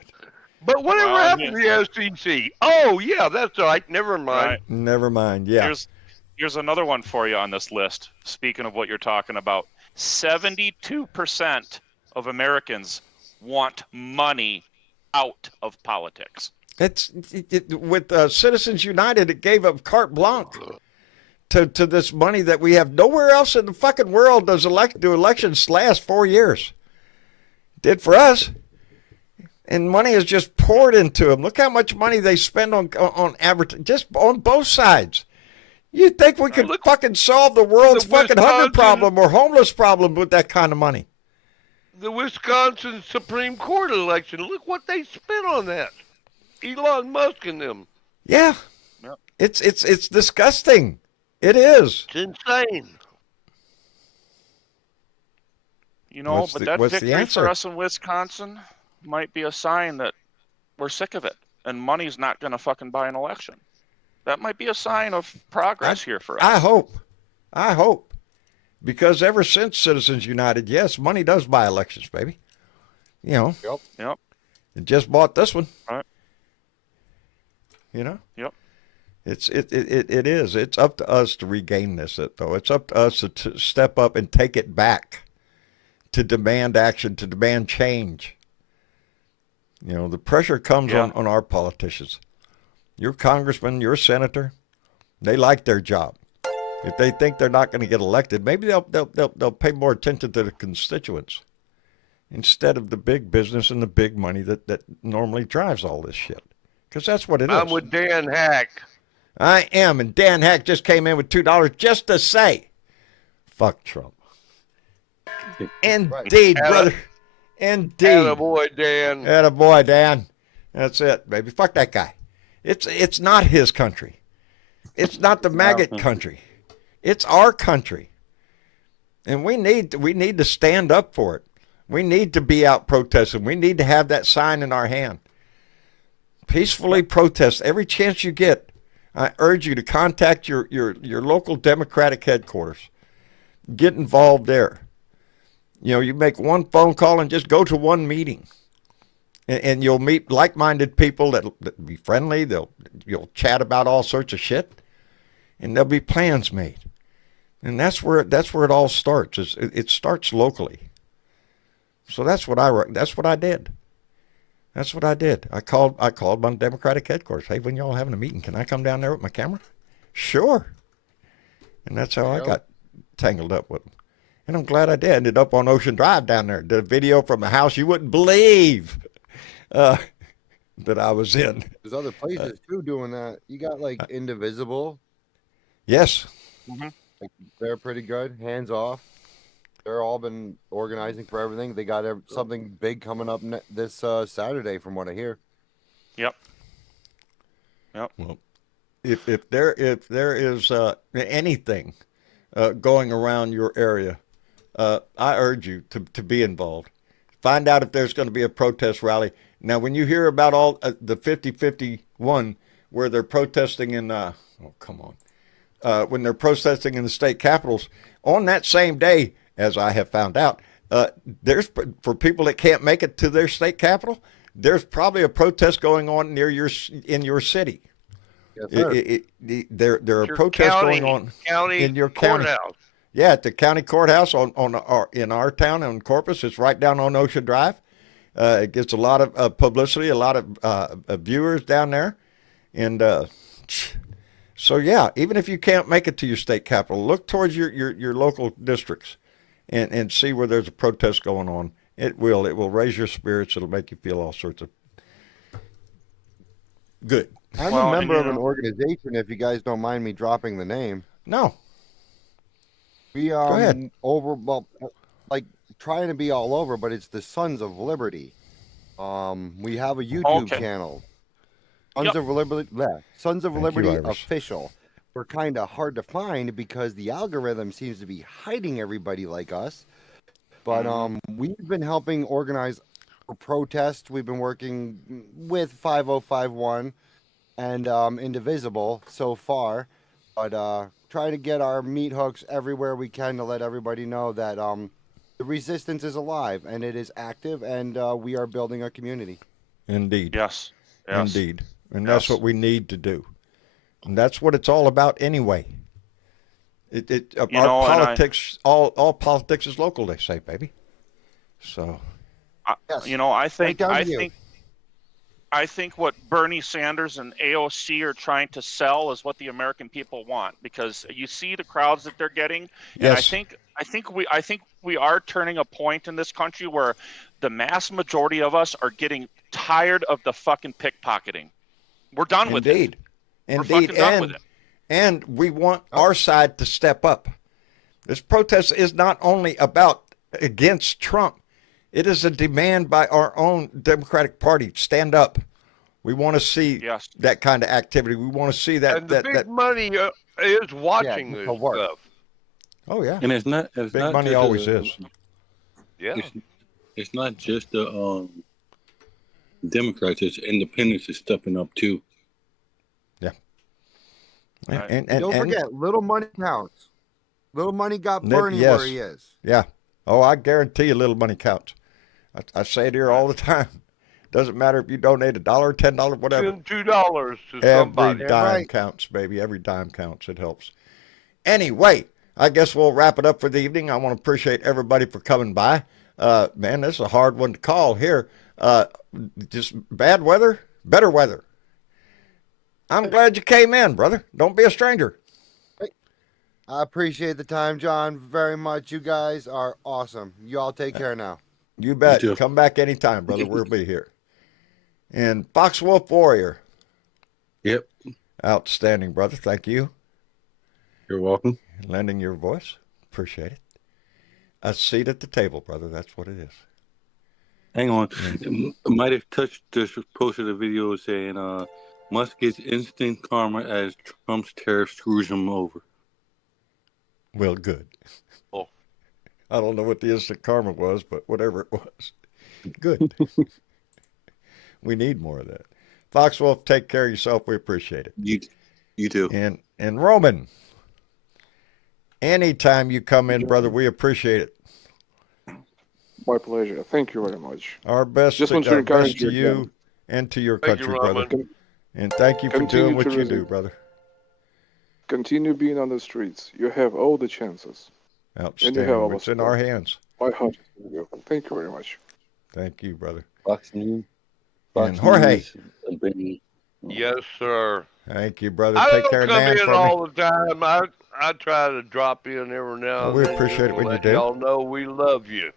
But whatever happened to the FCC? Oh, yeah, that's right. Never mind. Right. Never mind, yeah. Here's another one for you on this list. Speaking of what you're talking about. 72% of Americans want money out of politics. With Citizens United, it gave up carte blanche to this money that we have. Nowhere else in the fucking world do elections last 4 years. Did for us. And money is just poured into them. Look how much money they spend on advertising, just on both sides. You think we could fucking solve the world's fucking hunger problem or homeless problem with that kind of money? The Wisconsin Supreme Court election. Look what they spent on that. Elon Musk and them. Yeah. Yep. It's disgusting. It is. It's insane. You know, but that victory for us in Wisconsin might be a sign that we're sick of it and money's not going to fucking buy an election. That might be a sign of progress here for us. I hope. Because ever since Citizens United, yes, money does buy elections, baby. You know. Yep. It just bought this one. All right. You know? Yep. It is. It's up to us to regain this, though. It's up to us to step up and take it back, to demand action, to demand change. You know, the pressure comes on our politicians. Your congressman, your senator, they like their job. If they think they're not going to get elected, maybe they'll pay more attention to the constituents instead of the big business and the big money that normally drives all this shit. Because that's what it is. I'm with Dan Hack. I am, and Dan Hack just came in with $2 just to say, fuck Trump. Indeed, brother. Indeed. Attaboy, Dan. Attaboy, Dan. That's it, baby. Fuck that guy. It's not his country. It's not the maggot country. It's our country. And we need to stand up for it. We need to be out protesting. We need to have that sign in our hand. Peacefully protest every chance you get. I urge you to contact your local Democratic headquarters. Get involved there. You know, you make one phone call and just go to one meeting. And you'll meet like-minded people that'll be friendly. You'll chat about all sorts of shit. And there'll be plans made. And that's where it all starts. It starts locally. So that's what I did. That's what I did. I called my Democratic headquarters. Hey, when y'all having a meeting, can I come down there with my camera? Sure. And that's how I got tangled up with them. And I'm glad I did. Ended up on Ocean Drive down there. Did a video from a house you wouldn't believe that I was in. There's other places too doing that. You got like Indivisible. Yes. Mm-hmm. Like, they're pretty good. Hands off. They're all been organizing for everything. They got something big coming up this Saturday, from what I hear. Yep. Well, if there is anything going around your area, I urge you to be involved. Find out if there's going to be a protest rally. Now, when you hear about all the 50-51 where they're protesting in, when they're protesting in the state capitals, on that same day, as I have found out, there's, for people that can't make it to their state capital, there's probably a protest going on in your city. Yes, sir. There are protests going on in your county. Courthouse. Yeah, at the county courthouse in our town on Corpus. It's right down on Ocean Drive. It gets a lot of publicity, a lot of viewers down there, and so yeah. Even if you can't make it to your state capital, look towards your local districts, and see where there's a protest going on. It will raise your spirits. It'll make you feel all sorts of good. I'm a member of an organization, if you guys don't mind me dropping the name. No. We Go ahead. Trying to be all over, but it's the Sons of Liberty. We have a YouTube channel. Sons of Liberty. Sons of Liberty Official. We're kind of hard to find because the algorithm seems to be hiding everybody like us. But we've been helping organize a protest. We've been working with 5051 and Indivisible so far, but trying to get our meat hooks everywhere we can to let everybody know that the resistance is alive and it is active, and we are building a community. Indeed. Yes. Indeed. And that's what we need to do. And that's what it's all about anyway. Our You know, and politics, all politics is local, they say, baby. So, Yes. you know, I think down to you. I think what Bernie Sanders and AOC are trying to sell is what the American people want, because you see the crowds that they're getting, and yes, I think we are turning a point in this country where the mass majority of us are getting tired of the fucking pickpocketing. We're done with it. indeed, We're indeed, fucking done with it. and we want our side to step up. This protest is not only about against Trump. It is a demand by our own Democratic Party. Stand up. We want to see Yes. that kind of activity. We want to see that. And the big money is watching this work. stuff. Oh yeah, And it's not big money just always is. Yeah. It's not just the Democrats. It's independents is stepping up too. Yeah. Right. And Don't forget, little money counts. Little money got Bernie yes. where he is. Yeah. Oh, I guarantee you, little money counts. I say it here all the time. Doesn't matter if you donate $1, $10, whatever. $2 to Every somebody. dime counts, baby. Every dime counts. It helps. Anyway, I guess we'll wrap it up for the evening. I want to appreciate everybody for coming by. Man, this is a hard one to call here. Just bad weather, better weather. I'm glad you came in, brother. Don't be a stranger. I appreciate the time, John, very much. You guys are awesome. You all take care now. You bet. You too. Come back anytime, brother. We'll be here. And Foxwolf Warrior. Yep. Outstanding, brother. Thank you. You're welcome. Lending your voice. Appreciate it. A seat at the table, brother. That's what it is. Hang on. Might have just posted a video saying Musk gets instant karma as Trump's tariff screws him over. Well, good. Oh. I don't know what the instant karma was, but whatever it was. Good. We need more of that. Foxwolf, take care of yourself. We appreciate it. You too. And Roman, anytime you come in, brother, we appreciate it. My pleasure. Thank you very much. Our best, Just want to our encourage best to you you and to your Thank you, country, brother. Roman. And thank you for Continue doing what to you do, resist. brother. Continue being on the streets. You have all the chances. Outstanding. our It's in our support. hands. My heart is with you. Thank you very much. Thank you, brother. Fox News. And Jorge. Yes, sir. Thank you, brother. I Take don't care of come Nan in for me. all the time. I try to drop in every now Well, and we then. appreciate just it when to you let do. Y'all know we love you.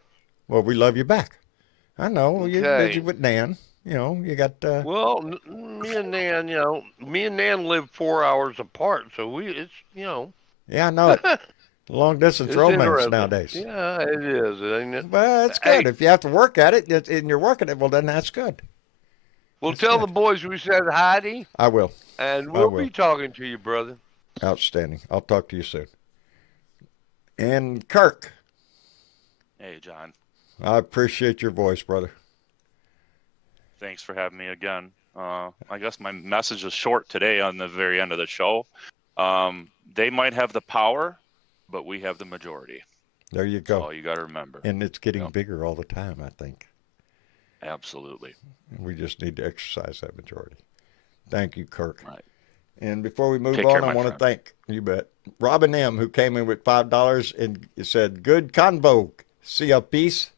Well, we love you back. I know. You're Okay. busy with Nan. You know, you got... Well, me and Nan live 4 hours apart, so it's Yeah, I know it. Long distance it's romance interesting. nowadays. Yeah, it is, ain't it? Well, that's Hey. good. If you have to work at it and you're working it, well, then that's good. Well, That's tell good. the boys we said Heidi, I will. and I we'll will. be talking to you, brother. Outstanding. I'll talk to you soon. And Kirk, Hey, John. I appreciate your voice, brother. Thanks for having me again. I guess my message is short today on the very end of the show. They might have the power, but we have the majority. There you That's go. all you got to remember. And it's getting Yep. bigger all the time, I think. Absolutely. We just need to exercise that majority. Thank you, Kirk. Right. And before we move Take care, on, I my want to friend. thank, you bet, Robin M., who came in with $5 and said, good convo. See ya, peace.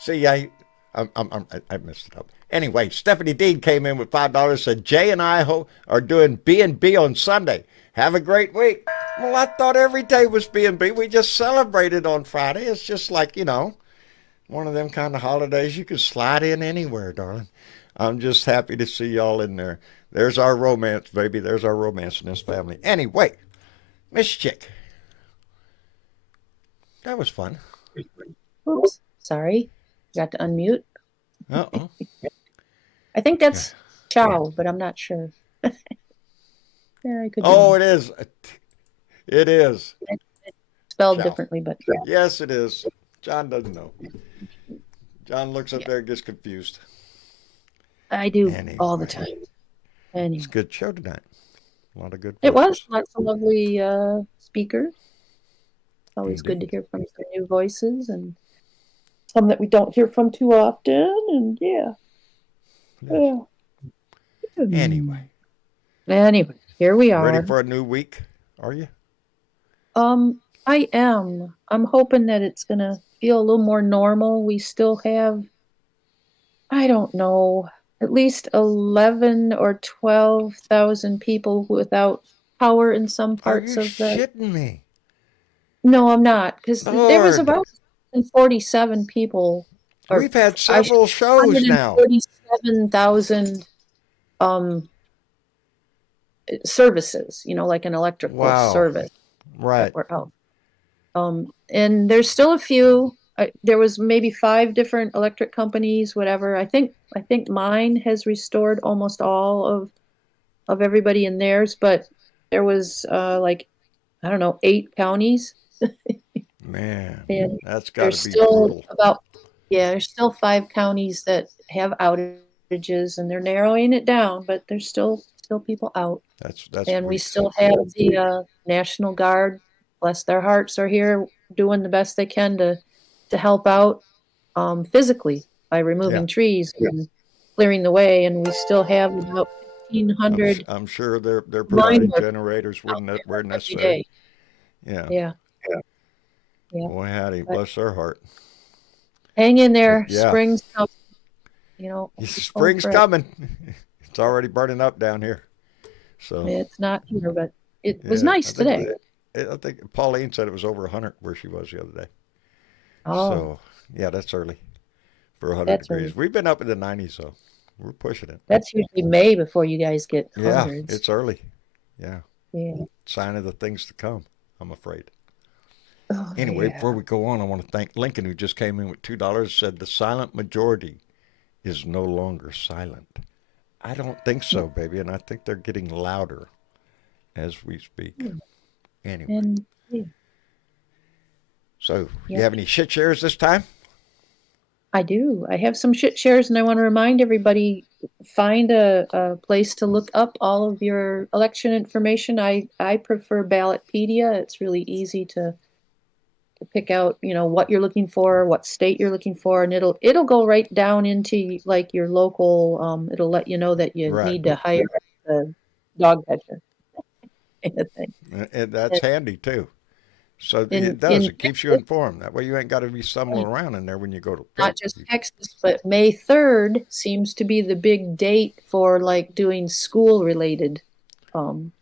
See, I messed it up. Anyway, Stephanie Dean came in with $5, said, Jay and I are doing B&B on Sunday. Have a great week. Well, I thought every day was B&B. We just celebrated on Friday. It's just like, one of them kind of holidays you can slide in anywhere, darling. I'm just happy to see y'all in there. There's our romance, baby. There's our romance in this family. Anyway, Miss Chick. That was fun. Oops, sorry. Got to unmute. Uh-oh. I think that's Chow, but I'm not sure. Yeah, I could be Oh, wrong. it is. It is. Spelled Chow. differently, but Yes, it is. John doesn't know. John looks up there and gets confused. I do Anyway. all the time. It's Anyway, a good show tonight. A lot of good it voices. was lots of lovely speakers. Always good to Indeed. hear from some new voices and some that we don't hear from too often. And yeah. Yes. Anyway. Anyway, here we Ready are. for a new week? Are you? I am. I'm hoping that it's gonna feel a little more normal. We still have, I don't know, at least 11 or 12,000 people without power in some Are you parts of the. shitting me? No, I'm not, because there was Lord, about 47 people, or we've had I should several shows now. 147,000 um services, like an electrical Wow. service Right. that were out. And there's still a few. There was maybe 5 different electric companies, whatever. I think mine has restored almost all of everybody in theirs, but there was like, I don't know, 8 counties, Man, and that's got there's to be still brutal. there's still 5 counties that have outages, and they're narrowing it down, but there's still people out. That's And we weak. still have the National Guard, bless their hearts, are here doing the best they can to help out physically by removing trees and clearing the way. And we still have about 1,500 I'm sure they're mine providing workers generators out where there every necessary. day. Yeah. Yeah, yeah. Boy, howdy, But bless their heart. hang in But there. yeah, Spring's coming. Hope spring's for it. coming. It's already burning up down here. So It's not here, but it was yeah, nice today. I think Pauline said it was over 100 where she was the other day. Oh, So yeah, that's early for 100 that's degrees. early. We've been up in the 90s, so we're pushing it. That's usually May before you guys get Yeah, hundreds. it's early. Yeah, Yeah. sign of the things to come, I'm afraid. Oh, Anyway, yeah. before we go on, I want to thank Lincoln, who just came in with $2, said the silent majority is no longer silent. I don't think so, baby, and I think they're getting louder as we speak. Anyway, And yeah, so you yeah, have any shit shares this time? I do. I have some shit shares, and I want to remind everybody, find a place to look up all of your election information. I prefer Ballotpedia. It's really easy to pick out, what you're looking for, what state you're looking for, and it'll go right down into like your local. It'll let you know that you Right. need to hire a dog catcher kind of thing. And that's handy too. So In it does. in It keeps you informed. That way you ain't got to be stumbling around in there when you go to not vote. just Texas, but May 3rd seems to be the big date for like doing school related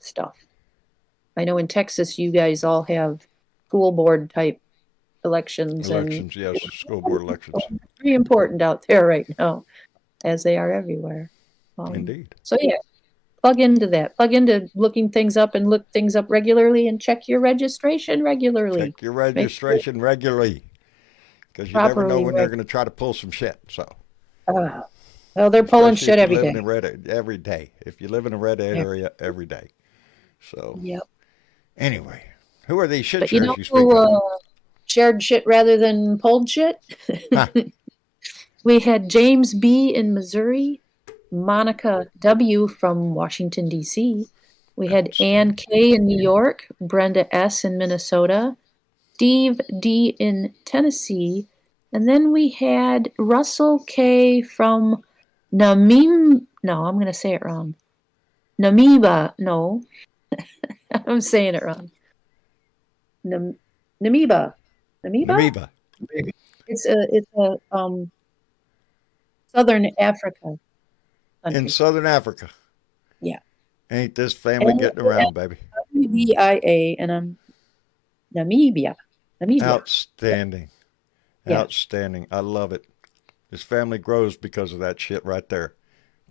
stuff. I know in Texas you guys all have school board type elections, and Elections, yes, school board elections. pretty important out there right now, as they are everywhere. Indeed. So yeah, plug into that. Plug into looking things up and look things up regularly, and check your registration regularly. Check your registration regularly, because you never know Properly when they're going to try to pull some shit. So, Well, they're pulling especially shit if you every live in day. a red every day. If you live in a red area every day. So, Yep. anyway, who are these shit But you shares know you speak who of? shared shit rather than pulled shit? Huh. We had James B. in Missouri, Monica W. from Washington, D.C. We had Ann K. in New York, Brenda S. in Minnesota, Steve D. in Tennessee, and then we had Russell K. from No, I'm going to say it wrong. Namibia. No, I'm saying it wrong. Namibia. Namibia. It's a Southern Africa In country. Southern Africa. Yeah. Ain't this family getting around, baby? Namibia, and I'm Namibia. Outstanding. Yeah. Outstanding. I love it. This family grows because of that shit right there.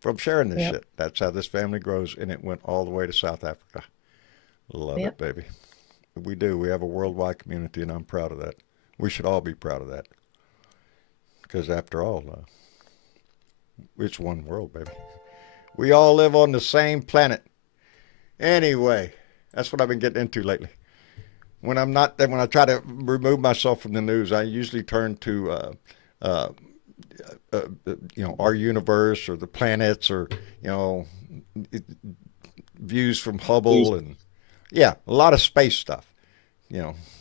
From sharing this Yep. shit. That's how this family grows, and it went all the way to South Africa. Love Yep. it, baby. We do. We have a worldwide community, and I'm proud of that. We should all be proud of that. Because after all, it's one world, baby. We all live on the same planet. Anyway, that's what I've been getting into lately. When I try to remove myself from the news, I usually turn to, our universe or the planets, or views from Hubble, and a lot of space stuff.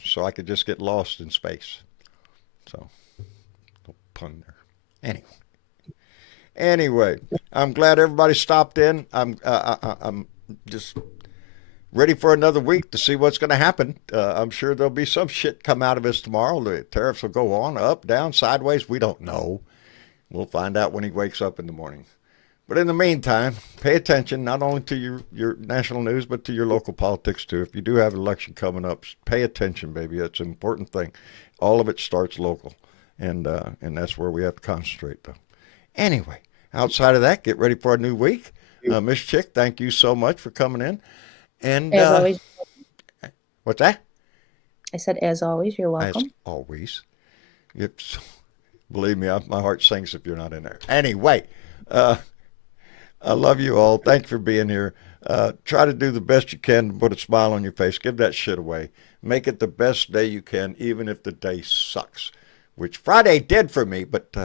So I could just get lost in space. So, no pun there. Anyway, I'm glad everybody stopped in. I'm just ready for another week to see what's going to happen. I'm sure there'll be some shit come out of this tomorrow. The tariffs will go on, up, down, sideways. We don't know. We'll find out when he wakes up in the morning. But in the meantime, pay attention not only to your national news, but to your local politics too. If you do have an election coming up, pay attention, baby. That's an important thing. All of it starts local, and that's where we have to concentrate, though. Anyway, outside of that, get ready for a new week. Miss Chick, thank you so much for coming in. And As always, what's that? I said, as always, you're As welcome. always. Believe me, my heart sinks if you're not in there. Anyway, I love you all. Thank you for being here. Try to do the best you can to put a smile on your face. Give that shit away. Make it the best day you can, even if the day sucks, which Friday did for me, but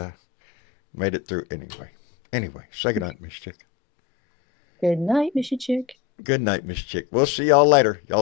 made it through anyway. Anyway, say good night, Miss Chick. Good night, Mr. Chick. Good night, Miss Chick. We'll see y'all later. Y'all